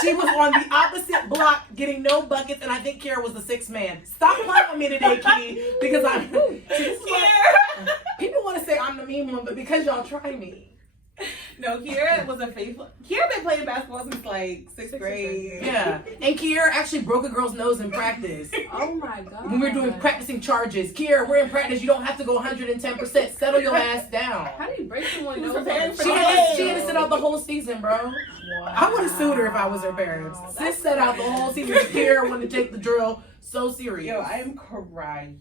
She was on the opposite block getting no buckets, and I think Kiara was the 6th man. Stop playing with me today, Key, because I'm. People want to say I'm the mean one, but because y'all try me. No, Kiara was a faithful. Kiara been playing basketball since like 6th grade. Yeah, and Kiara actually broke a girl's nose in practice. Oh my god. When we were doing practicing charges. Kiara, we're in practice. You don't have to go 110%. Settle your ass down. How do you break someone's nose? She had to sit out the whole season, bro. Wow. I would have sued her if I was her parents. Sis sat out the whole season. Kiara wanted to take the drill so serious. Yo, I am crying.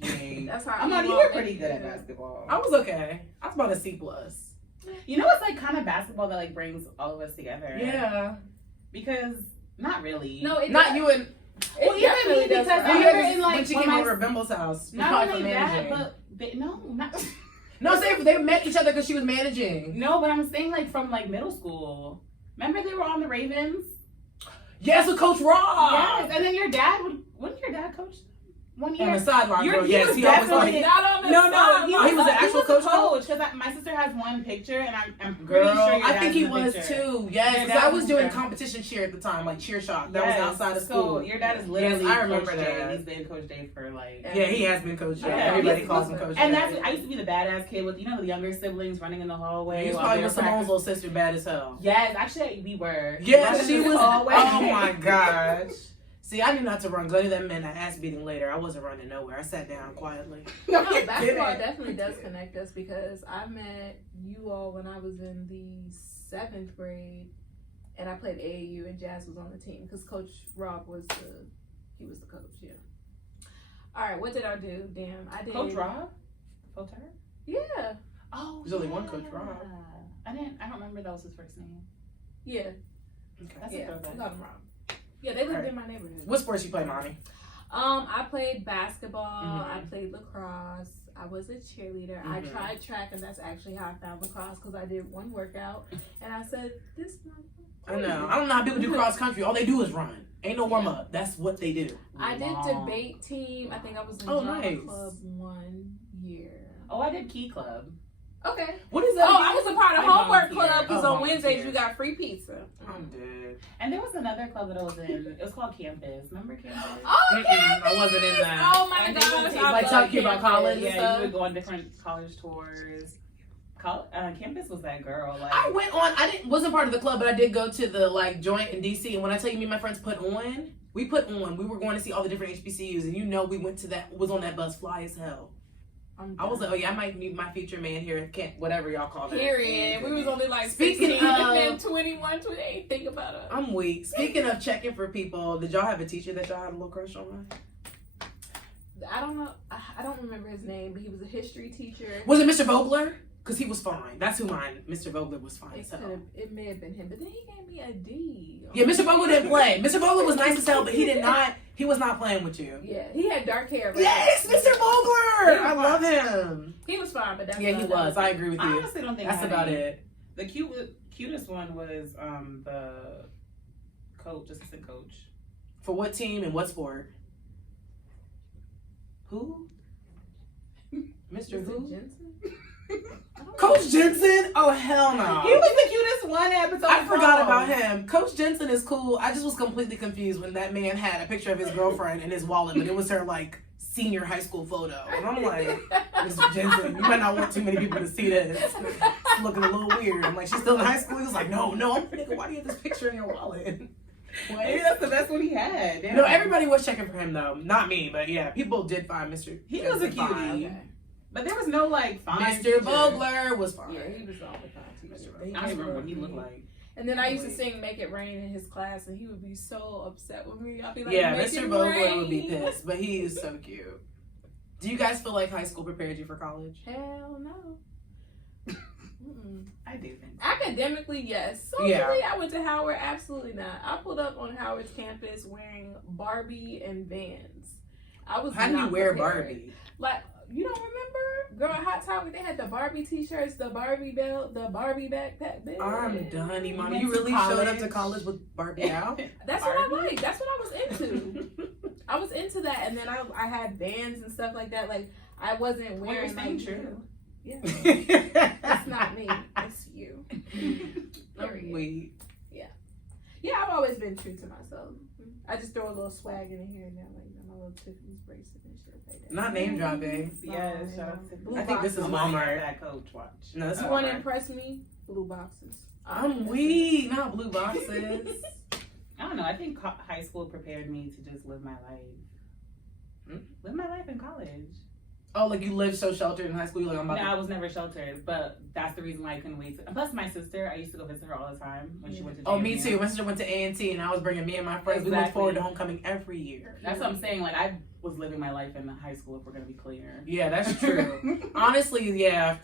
That's how I'm not. You were pretty good at basketball. I was okay. I was about a C+. You know, it's like kind of basketball that like brings all of us together. Yeah. Because not really. No, it Not does. you and... Well, even me because Yeah, I remember in like when she came over at Bimble's house. not probably only for that, managing. but not. No, say they met each other because she was managing. No, but I'm saying like from like middle school. Remember they were on the Ravens? Yes, with Coach Rob. Yes, and then your dad wouldn't your dad coach 1 year? On the sideline, You're- bro. he Yes, was he always definitely- like... Not on the No, side. Oh, he was an actual coach? Because my sister has one picture, and I'm pretty Girl, sure your I dad's think he in the was picture. too. Yes, Your because dad I was doing there. competition cheer at the time, like cheer shot. That Yes, was outside of school. So your dad is literally Yes, I remember Coach that. J. He's been Coach J for like. Yeah, he has been Coach J. Yeah, Everybody he's- calls him Coach J. And that's I used to be the badass kid with the younger siblings running in the hallway. He was while probably they with were Simone's practicing. little sister, bad as hell. Yes, actually we were. Yeah, Running she in the was. hallway. Oh my gosh. See, I knew not to run. Go to that man, that ass beating later. I wasn't running nowhere. I sat down quietly. No, basketball definitely does connect us because I met you all when I was in the 7th grade, and I played AAU, and Jazz was on the team because Coach Rob was the coach. Yeah. All right, what did I do? Damn, I did. Coach Rob? Filter? Yeah. Oh, There's only one Coach Rob. I don't remember that was his first name. Yeah. Okay. That's Yeah. a throwback. We got him wrong. Yeah, they lived Alright. in my neighborhood. What sports you play, Mommy? I played basketball. Mhm. I played lacrosse. I was a cheerleader. I Mhm. tried track, and that's actually how I found lacrosse because I did one workout, and I said, "This." I know. I don't know how people do cross country. All they do is run. Ain't no warm up. That's what they do. I did Long. debate team. I think I was in Oh, drama nice. club 1 year. Oh, I did Key Club. Okay. What is that? Oh, I was a part of I homework volunteered. club because Oh, on Wednesdays volunteer. you got free pizza. I'm dead. And there was another club that I was in. It was called Campus. Remember Campus? Oh, Mm-mm, I wasn't in that. Oh my And they gosh! would take, I like, love talk to you about campus. college and Yeah, stuff? you would go on different college tours. Campus was that girl. Like I went on. Wasn't part of the club, but I did go to the joint in DC. And when I tell you, me and my friends put on. We put on. We were going to see all the different HBCUs, and we went to that. Was on that bus, fly as hell. I was like, oh yeah, I might meet my future man here. Can't whatever y'all call that. Period. We was only like Speaking 16 of- and then 21, 28. Think about it. I'm weak. Speaking of checking for people, did y'all have a teacher that y'all had a little crush on? I don't know. I don't remember his name, but he was a history teacher. Was it Mr. Vogler? Because he was fine. That's who mine. Mr. Vogler was fine as hell. It may have been him, but then he gave me a D. Yeah, Mr. Vogler didn't play. Mr. Vogler was nice as hell, but he was not playing with you. Yeah, he had dark hair. But Yes, Mr. Vogler! I love him. He was fine, but that's Yeah, he was. I agree with I you. honestly don't think That's I had about any. it. The cutest one was the assistant coach. For what team and what sport? Who? Mr. Who? Jensen? Coach Jensen? Oh, hell no. He was the cutest one episode. I forgot about him. Coach Jensen is cool. I just was completely confused when that man had a picture of his girlfriend in his wallet, but it was her senior high school photo. And I'm like, Mr. Jensen, you might not want too many people to see this. It's looking a little weird. I'm like, she's still in high school? He was like, no. I'm like, nigga, why do you have this picture in your wallet? Maybe that's the best one he had. Yeah. No, everybody was checking for him though. Not me, but yeah, people did find Mr. He was a Jensen cutie. fine. Okay. But there was no fine. Mr. teacher. Vogler was fine. Yeah, he was the only kind teacher. Mr. But he I don't was even remember what really he looked cute. like. And then I used to sing "Make It Rain" in his class, and he would be so upset with me. I'd be like, Yeah, "Make Mr. it Vogler rain." would be pissed, but he is so cute. Do you guys feel like high school prepared you for college? Hell no. Mm-mm. I do think so. Academically, yes. Socially, I went to Howard. Absolutely not. I pulled up on Howard's campus wearing Barbie and Vans. I was. How do you wear prepared. Barbie? Like, you don't remember? Girl, Hot Topic, they had the Barbie t-shirts, the Barbie belt, the Barbie backpack. Bitch. I'm done, Imani. went You to really showed up college? to college with Barbie out? That's Barbie? what I like. That's what I was into. I was into that, and then I had bands and stuff like that. Like, I wasn't Well, you're wearing staying like true. Yeah. It's not me. It's you. Period. Wait. Yeah, I've always been true to myself. I just throw a little swag in here and there, like my little Tiffany's bracelet and shit like that. Not name dropping. Yeah, shout out to Blue I think this is boxes. Walmart. That Coach watch. No, this is You want to Walmart. impress me? Blue boxes. I'm weak. Not blue boxes. I don't know. I think high school prepared me to just live my life. Live my life in college. Oh, like you lived so sheltered in high school? You're like, I'm No, about I was never sheltered, but that's the reason why I couldn't wait to. Plus, my sister, I used to go visit her all the time when she went to. Oh, me JMU. too. My sister went to A&T, and I was bringing me and my friends. We looked Exactly. forward to homecoming every year. That's what I'm saying. Like, I was living my life in high school, if we're gonna be clear. Yeah, that's true. Honestly, yeah.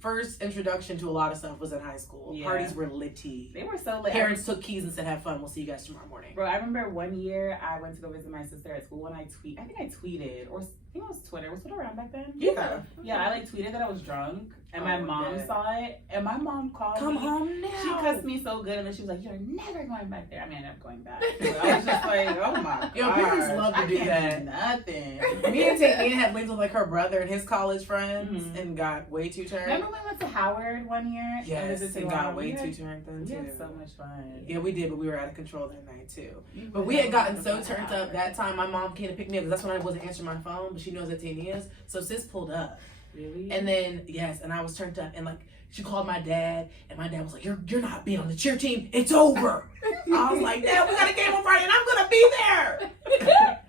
First introduction to a lot of stuff was in high school. Yeah. Parties were litty. They were so lit. Parents took keys and said, "Have fun. We'll see you guys tomorrow morning." Bro, I remember one year I went to go visit my sister at school and I think I tweeted, or I think it was Twitter. Was Twitter around back then? Yeah. Yeah, I like tweeted that I was drunk and my Oh, mom yeah. saw it and my mom called Come me. home now. She cussed me so good and then she was like, "You're never going back there." I mean, I ended up going back. But I was just like, oh my god. Your parents love to I do can't that. Nothing. Me and Tania had linked with like her brother and his college friends Mhm. and got way too turned. Remember when we went to Howard one year? Yes, visited and got Howard? way We too had- turned then We too. had so much fun. Yeah, we did, but we were out of control that night too. But we had gotten so turned up that time. My mom came to pick me up because that's when I wasn't answering my phone, but she knows that Tania's. So sis pulled up, Really? and then yes, and I was turned up, and like she called my dad, and my dad was like, "You're not being on the cheer team. It's over." I was like, "Dad, we got a game on Friday, and I'm gonna be there."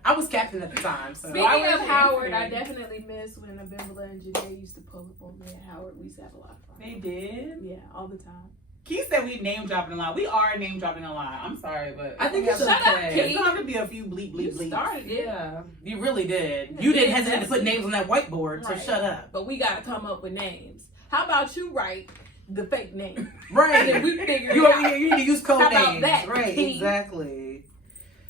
I was captain at the time, so Speaking Why of was Howard, it? I definitely miss when Abimbola and Janae used to pull up on me at Howard. We used to have a lot of fun. They did? Yeah, all the time. Keith said we name dropping a lot. We are name dropping a lot. I'm sorry, but I think it's Shut up, okay. Keith. it's going to be a few bleep You bleep bleep. started it. Yeah, you really did. You didn't hesitate to put names on that whiteboard, so Right. shut up. But we got to come up with names. How about you write the fake name? And then Right. we figure it You over out. here, you need to use code How about names. that, Right, Keith? exactly.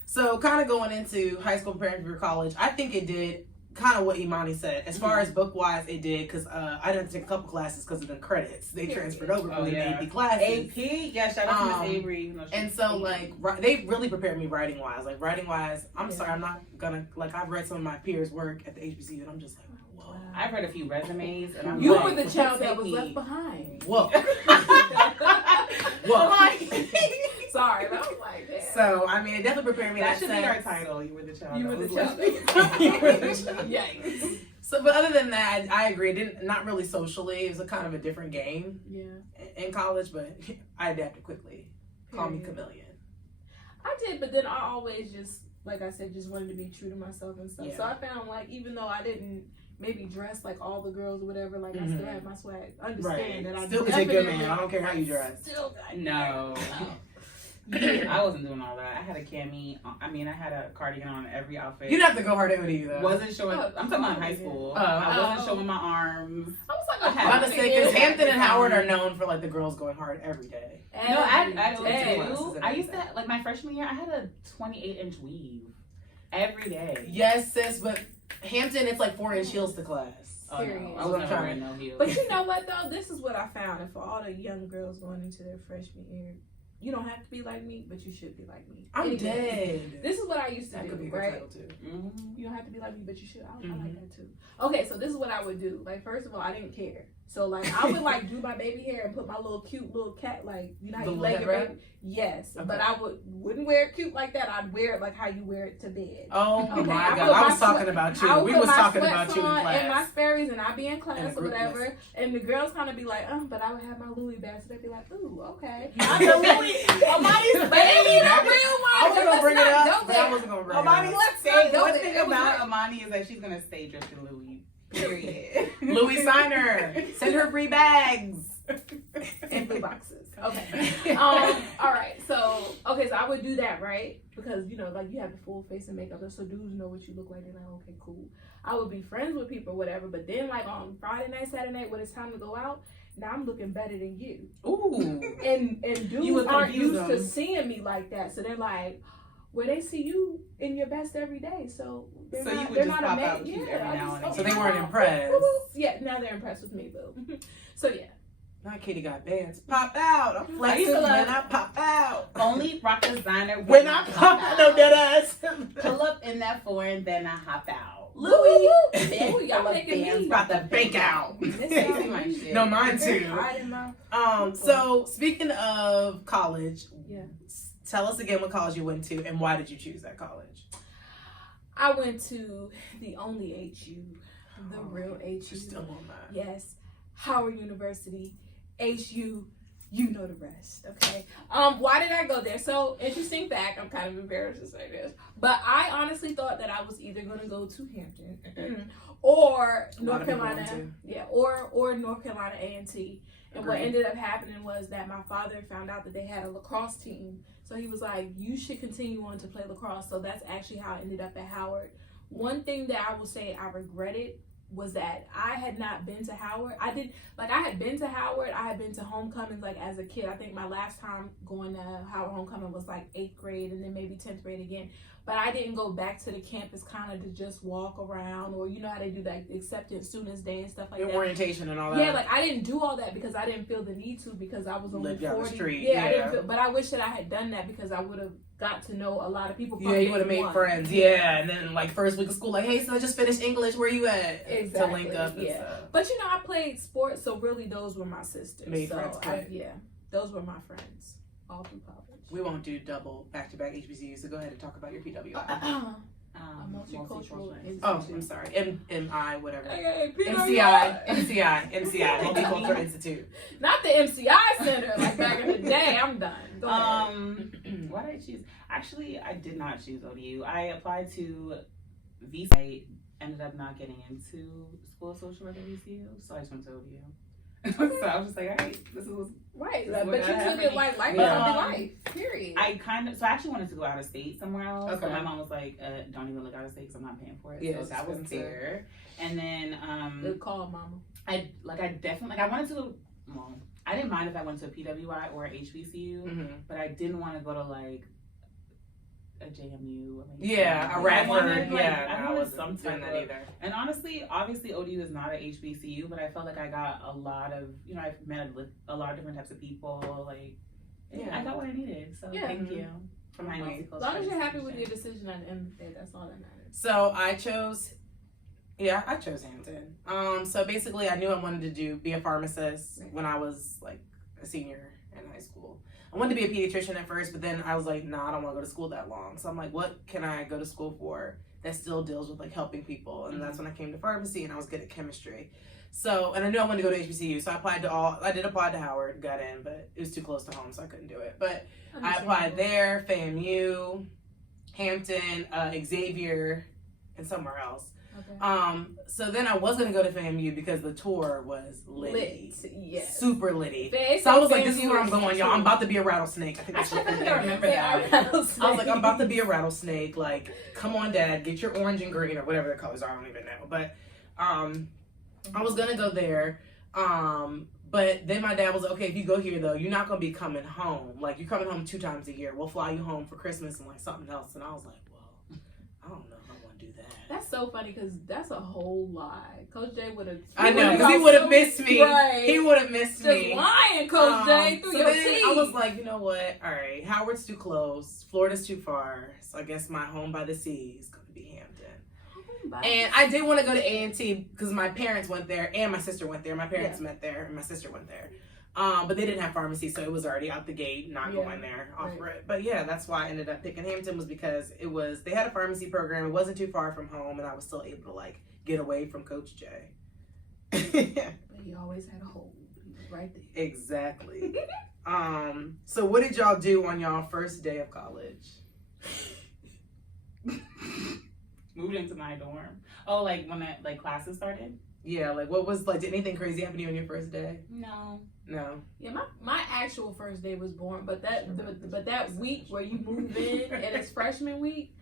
So kind of going into high school preparing for college, I think it did kind of what Imani said. As far as book wise, it did because I didn't take a couple classes because of the credits. They transferred over from Oh, the yeah. AP classes. AP? Yeah, shout out to Miss Avery. No, And she's so, AP. like, they really prepared me writing wise. Like, writing wise, I'm Yeah. sorry, I'm not gonna, like, I've read some of my peers' work at the HBCU, and I'm just like, whoa. I've read a few resumes, and I'm You like, were the child that take was me. left behind. Whoa. Whoa. Sorry, but I was like, damn. So, I mean, it definitely prepared me in That that should be our sense. title. You were the child. You that were the was child. left- You were the child. Yikes. So, but other than that, I agree. It didn't, not really socially. It was a kind of a different game Yeah. in college, but I adapted quickly. Call me Period. chameleon. I did, but then I always just, like I said, just wanted to be true to myself and stuff. Yeah. So I found, like, even though I didn't maybe dress like all the girls or whatever, like, I still had my swag. Understand that I Still could take good definitely- man. I don't care how you dress. Still got No. Yeah. I wasn't doing all that. I had a cami. I mean, I had a cardigan on every outfit. You don't have to go hard at it either. Wasn't showing. Oh, I'm talking about high school. Oh. I wasn't Oh. showing my arms. I was like, I I'm had- about to say, because Hampton and Howard are known for, like, the girls going hard every day. No, I day. do. I used to, like, my freshman year, I had a 28-inch weave every day. Yes, sis, but Hampton, it's like 4-inch heels to class. Oh, Period. no. I That's was what I'm never trying wearing no heels. But you know what though? This is what I found. And for all the young girls going into their freshman year, you don't have to be like me, but you should be like me. I'm Anyway, dead. This is what I used to That could be do, a good right? title, too. Mhm. You don't have to be like me, but you should. I like Mhm. that too. Okay, so this is what I would do. Like, first of all, I didn't care. So, like, I would, like, do my baby hair and put my little cute little cat, like, you know how The you little lay head your wrap? baby? Yes. Okay. But I wouldn't wear it cute like that. I'd wear it like how you wear it to bed. Oh Okay, my I god, put I my was talking sweat- about you. I would We put was my talking sweats about you in on class. and my Sperry's, and I'd be in In class a or group whatever. message. And the girls kind of be like, but I would have my Louis bag. So they'd be like, ooh, okay. I know Amani's Amani's baby, the baby. real one. I wasn't gonna bring it Let's not up, go but I there. wasn't gonna bring Amani, it up. let's not say go one there. thing It was about like- Amani is that she's gonna stay dressed in Louis. Period. Louis Signer, send her free bags. And blue boxes. Okay. All right. So I would do that, right? Because like you have the full face and makeup, so dudes know what you look like. They're like, okay, cool. I would be friends with people, whatever. But then, like on Friday night, Saturday night, when it's time to go out, now I'm looking better than you. Ooh. And dudes aren't used to seeing me like that, so they're like, well, they see you in your best every day, so they're you not, would they're just not pop a man. out cute every now and then. So they weren't impressed. Yeah, now they're impressed with me, boo. So yeah. My kitty got bands. Pop out. I'm flexing used to when love- I pop out. Only rock designer When I pop out, no dead ass. Pull up in that foreign, then I hop out. Louis, Big Ooh, y'all full of making bands, me About to bank out. Crazy my shit. No, mine too. Pride in my- So speaking of college, Yeah. tell us again what college you went to and why did you choose that college? I went to the only HU, the real HU. You're still on that. Yes, Howard University, HU. You know the rest, okay? Why did I go there? So, interesting fact, I'm kind of embarrassed to say this, but I honestly thought that I was either going to go to Hampton or North Carolina, or North Carolina A&T. And what ended up happening was that my father found out that they had a lacrosse team. So he was like, you should continue on to play lacrosse. So that's actually how I ended up at Howard. One thing that I will say I regretted was that I had not been to Howard. I had been to Howard. I had been to homecomings like as a kid. I think my last time going to Howard homecoming was like 8th grade and then maybe 10th grade again. But I didn't go back to the campus kind of to just walk around, or you know how they do like acceptance students day and stuff like that. Orientation and all that. Yeah, like I didn't do all that because I didn't feel the need to, because I was only Lived down 40. the street. Yeah, I didn't feel, but I wish that I had done that because I would have got to know a lot of people. Yeah, you would have made friends. Yeah, and then like first week of school, like, hey, so I just finished English. Where you at? Exactly. To link up and stuff. But I played sports, so really those were my sisters. Made friends quick. Those were my friends all through college. We won't do double back-to-back HBCUs, so go ahead and talk about your PWI. Multicultural. Oh, I'm sorry. MI, whatever. Hey, MCI, Multicultural Institute. Not the MCI Center like back in the day. I'm done. Go ahead. Why did I choose? Actually, I did not choose ODU. I applied to VC. I ended up not getting into School of Social Work at VCU, so I just went to ODU. So I was just like, all right, this is right. this is But you took it like life period. I actually wanted to go out of state somewhere else. Okay. But my mom was like, don't even look out of state because I'm not paying for it. Yeah, so that was there. And then Good call, mama. I wanted to. Well, I didn't mind if I went to a PWI or a HBCU, but I didn't want to go to like a JMU. A Radford. I wanted some doing type that of. either. And honestly, obviously, ODU is not a HBCU, but I felt like I got a lot of, I've met a lot of different types of people. Like, I got what I needed. So thank you for my As long as you're happy with your decision at the end of the day, that's all that matters. So I chose Hampton. So basically, I knew I wanted to be a pharmacist when I was like a senior in high school. I wanted to be a pediatrician at first, but then I was like, nah, I don't want to go to school that long. So I'm like, what can I go to school for that still deals with like helping people? And that's when I came to pharmacy, and I was good at chemistry. So, and I knew I wanted to go to HBCU, so I did apply to Howard, got in, but it was too close to home, so I couldn't do it. But I applied there, FAMU, Hampton, Xavier, and somewhere else. Okay. So then I was gonna go to FAMU because the tour was litty. Yes. Super litty. So I was like, this is where I'm going, y'all. I'm about to be a rattlesnake. I think I think I remember that. I was like, I'm about to be a rattlesnake. Like, come on, Dad, get your orange and green or whatever the colors are. I don't even know. But I was gonna go there. But then my dad was like, okay, if you go here though, you're not gonna be coming home. Like, you're coming home 2 times a year. We'll fly you home for Christmas and like something else. And I was like, well, I don't know if I want to do that. That's so funny because that's a whole lie. Coach J would have. I know, because he would have missed me. Right. He would have missed me. Just lying, Coach J, through so your then teeth. I was like, you know what? All right, Howard's too close. Florida's too far. So I guess my home by the sea is going to be Hampton. And I did want to go to A&T because my parents went there and my sister went there. My parents met there and my sister went there. But they didn't have pharmacy, so it was already out the gate, not going there off rip. But yeah, that's why I ended up picking Hampton, was because they had a pharmacy program. It wasn't too far from home, and I was still able to like get away from Coach J. But he always had a hold. He was right there. Exactly. So what did y'all do on y'all first day of college? Moved into my dorm. Oh, like when classes started? Yeah, like what was like? Did anything crazy happen to you on your first day? No. No. Yeah, my actual first day was boring, but that week where you move in and it's freshman week,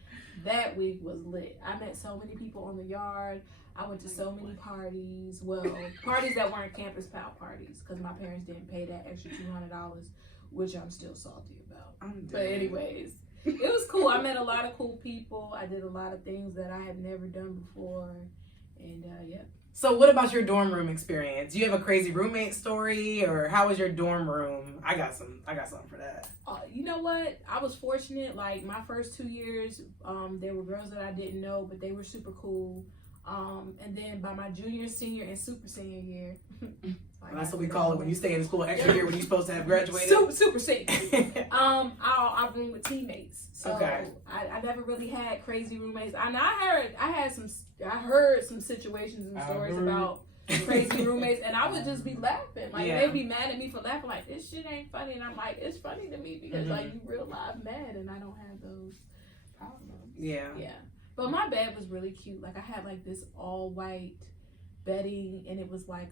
that week was lit. I met so many people on the yard. I went to so many parties. Well, parties that weren't campus pal parties because my parents didn't pay that extra $200, which I'm still salty about. But anyways, it was cool. I met a lot of cool people. I did a lot of things that I had never done before, and yeah. So what about your dorm room experience? Do you have a crazy roommate story, or how was your dorm room? I got something for that. You know what? I was fortunate. Like my first 2 years, there were girls that I didn't know, but they were super cool. And then by my junior, senior, and super senior year, that's what we call it when you stay in school extra year when you're supposed to have graduated. Super senior. I roomed with teammates, so okay. I never really had crazy roommates. I heard some situations and stories about crazy roommates, and I would just be laughing. Like they'd be mad at me for laughing. Like this shit ain't funny, and I'm like, it's funny to me because like you real life mad, and I don't have those problems. Yeah. But my bed was really cute. Like I had like this all white bedding, and it was like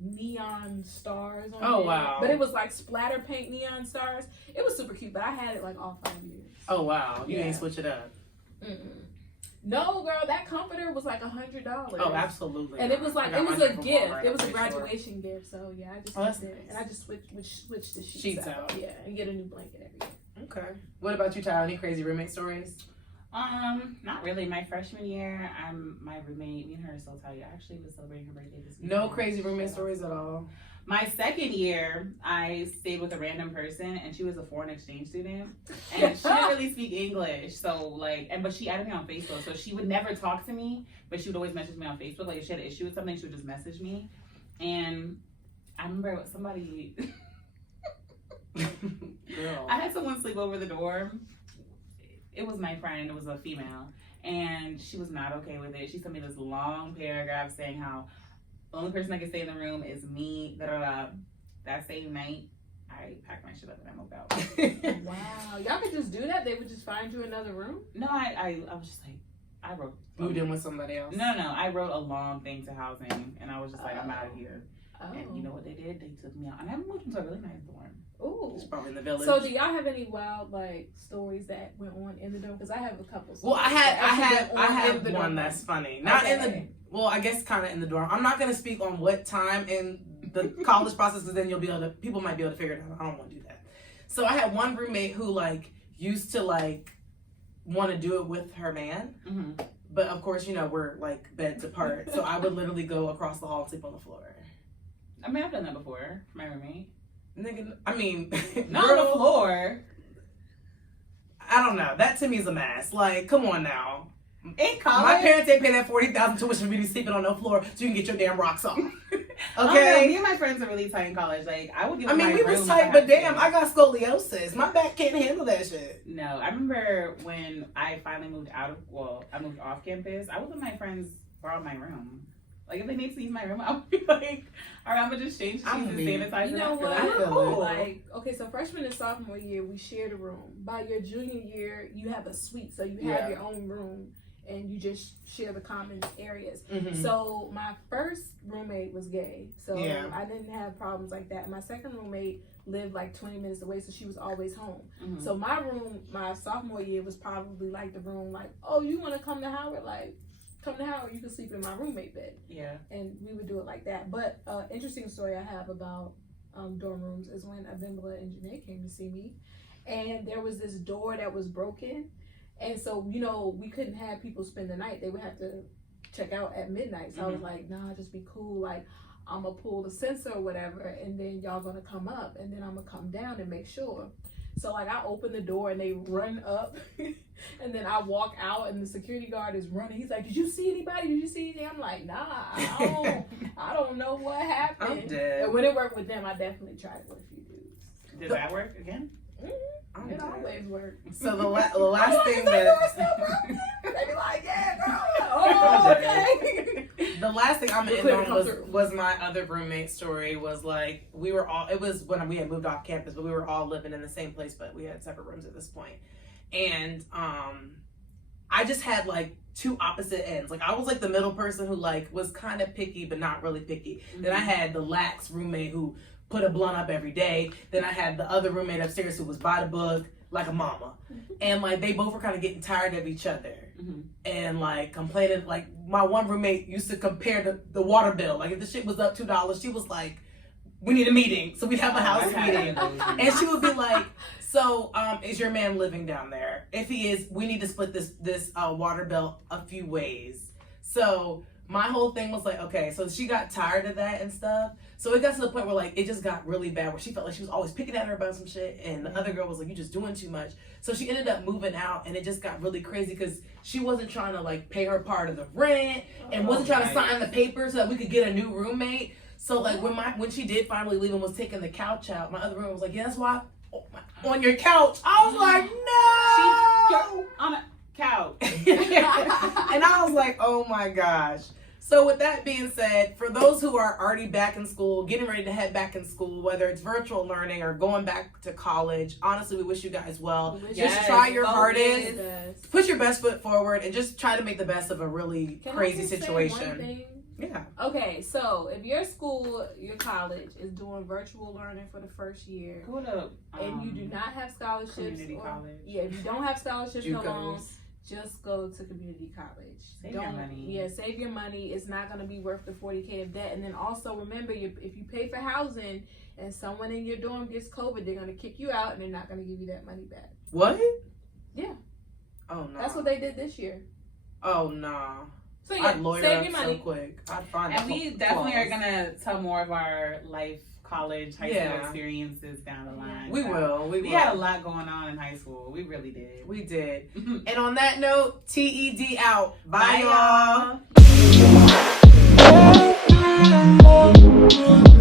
neon stars on it. Oh wow. But it was like splatter paint neon stars. It was super cute, but I had it like all 5 years. Oh wow. You ain't switch it up. No, girl, that comforter was like $100. Oh, absolutely. And it was like it was a gift. It was a graduation gift. So yeah, I just did it, and I just switched the sheets out. Yeah, and get a new blanket every year. Okay. What about you, Tyler? Any crazy roommate stories? Not really. My freshman year, my roommate, me and her are so tight. I actually was celebrating her birthday this week. No crazy roommate stories at all. My second year, I stayed with a random person, and she was a foreign exchange student, and she didn't really speak English. So but she added me on Facebook, so she would never talk to me, but she would always message me on Facebook. Like if she had an issue with something, she would just message me. And I remember somebody, Girl. I had someone sleep over the dorm. It was my friend, it was a female, and she was not okay with it. She sent me this long paragraph saying how the only person that can stay in the room is me, That same night, I packed my shit up and I moved out. Wow. Y'all could just do that? They would just find you another room? No, I was just like, I wrote. Moved in with somebody else? No, I wrote a long thing to housing, and I was just like, I'm out of here. Oh. And you know what they did? They took me out. And I moved into a really nice dorm. Ooh. It's probably in the village. So do y'all have any wild stories that went on in the dorm? Because I have a couple. Well, I have one dorm. that's funny. Not in the. Well, I guess kind of in the dorm. I'm not gonna speak on what time in the college process, because then people might be able to figure it out. I don't want to do that. So I had one roommate who used to want to do it with her man, but of course we're beds apart. So I would literally go across the hall and sleep on the floor. I mean, I've done that before for my roommate. Nigga, I mean, not on the floor. I don't know. That to me is a mess. Come on now. In college, my parents ain't pay that $40,000 tuition for me to sleeping on no floor so you can get your damn rocks off. Okay. Oh, me and my friends are really tight in college. I would give. We was tight, but damn, I got scoliosis. My back can't handle that shit. No, I remember when I finally moved I moved off campus. I would let my friends borrow my room. If they need to use my room, I would be like, all right, I'm gonna just change the sheets and sanitize You it know after what? that. Okay, so freshman and sophomore year, we shared a room. By your junior year, you have a suite, so you have your own room, and you just share the common areas. So my first roommate was gay, so I didn't have problems like that. My second roommate lived 20 minutes away, so she was always home. So my room, my sophomore year, was probably the room, oh, you want to come to Howard? Come to Howard, you can sleep in my roommate bed. Yeah. And we would do it like that. But interesting story I have about dorm rooms is when Abimbla and Janae came to see me, and there was this door that was broken, and so we couldn't have people spend the night. They would have to check out at midnight. So I was like, nah, just be cool. I'm gonna pull the sensor or whatever, and then y'all gonna come up, and then I'm gonna come down and make sure. So I open the door and they run up, and then I walk out and the security guard is running. He's like, "Did you see anybody? Did you see anything?" I'm like, "Nah, I don't know what happened." I'm dead. And when it worked with them, I definitely tried it with a few dudes. Did that work again? It always works. So the last thing that they be like, "Yeah, girl." Oh, okay. The last thing I'm in on was my other roommate story. Was we were all. It was when we had moved off campus, but we were all living in the same place, but we had separate rooms at this point. And I just had two opposite ends. I was the middle person who was kind of picky but not really picky. Then I had the lax roommate who put a blunt up every day. Then I had the other roommate upstairs who was by the book like a mama. And like they both were kind of getting tired of each other. And like complaining, like my one roommate used to compare the water bill. Like if the shit was up $2, she was like, we need a meeting. So we'd have a house meeting. And she would be like, so is your man living down there? If he is, we need to split this water bill a few ways. So my whole thing was like, okay, so she got tired of that and stuff. So it got to the point where like it just got really bad where she felt like she was always picking at her about some shit, and the other girl was like, you just doing too much. So she ended up moving out, and it just got really crazy because she wasn't trying to like pay her part of the rent and wasn't trying to sign the papers so that we could get a new roommate. So like when she did finally leave and was taking the couch out, my other roommate was like, yeah, that's why on your couch. I was like, no, on a couch. and I was like, oh my gosh. So with that being said, for those who are already back in school, getting ready to head back in school, whether it's virtual learning or going back to college, honestly, we wish you guys well. Just try your hardest, put your best foot forward, and just try to make the best of a really crazy situation. Yeah. Okay, so if your school, your college is doing virtual learning for the first year, Go to, and you do not have scholarships, community college. Yeah, if you don't have scholarships, no loan, JUCOs. just go to community college. Save your money. Yeah, save your money. It's not going to be worth the $40K of debt. And then also remember, if you pay for housing and someone in your dorm gets COVID, they're going to kick you out and they're not going to give you that money back. What? Yeah. Oh no. That's what they did this year. Oh no. So yeah, I'd lawyer save up your money. so quick. I'd find And we definitely are gonna tell more of our life, college, high school experiences down the line. We will. We had a lot going on in high school. We really did. We did. And on that note, TED out. Bye, Bye, y'all.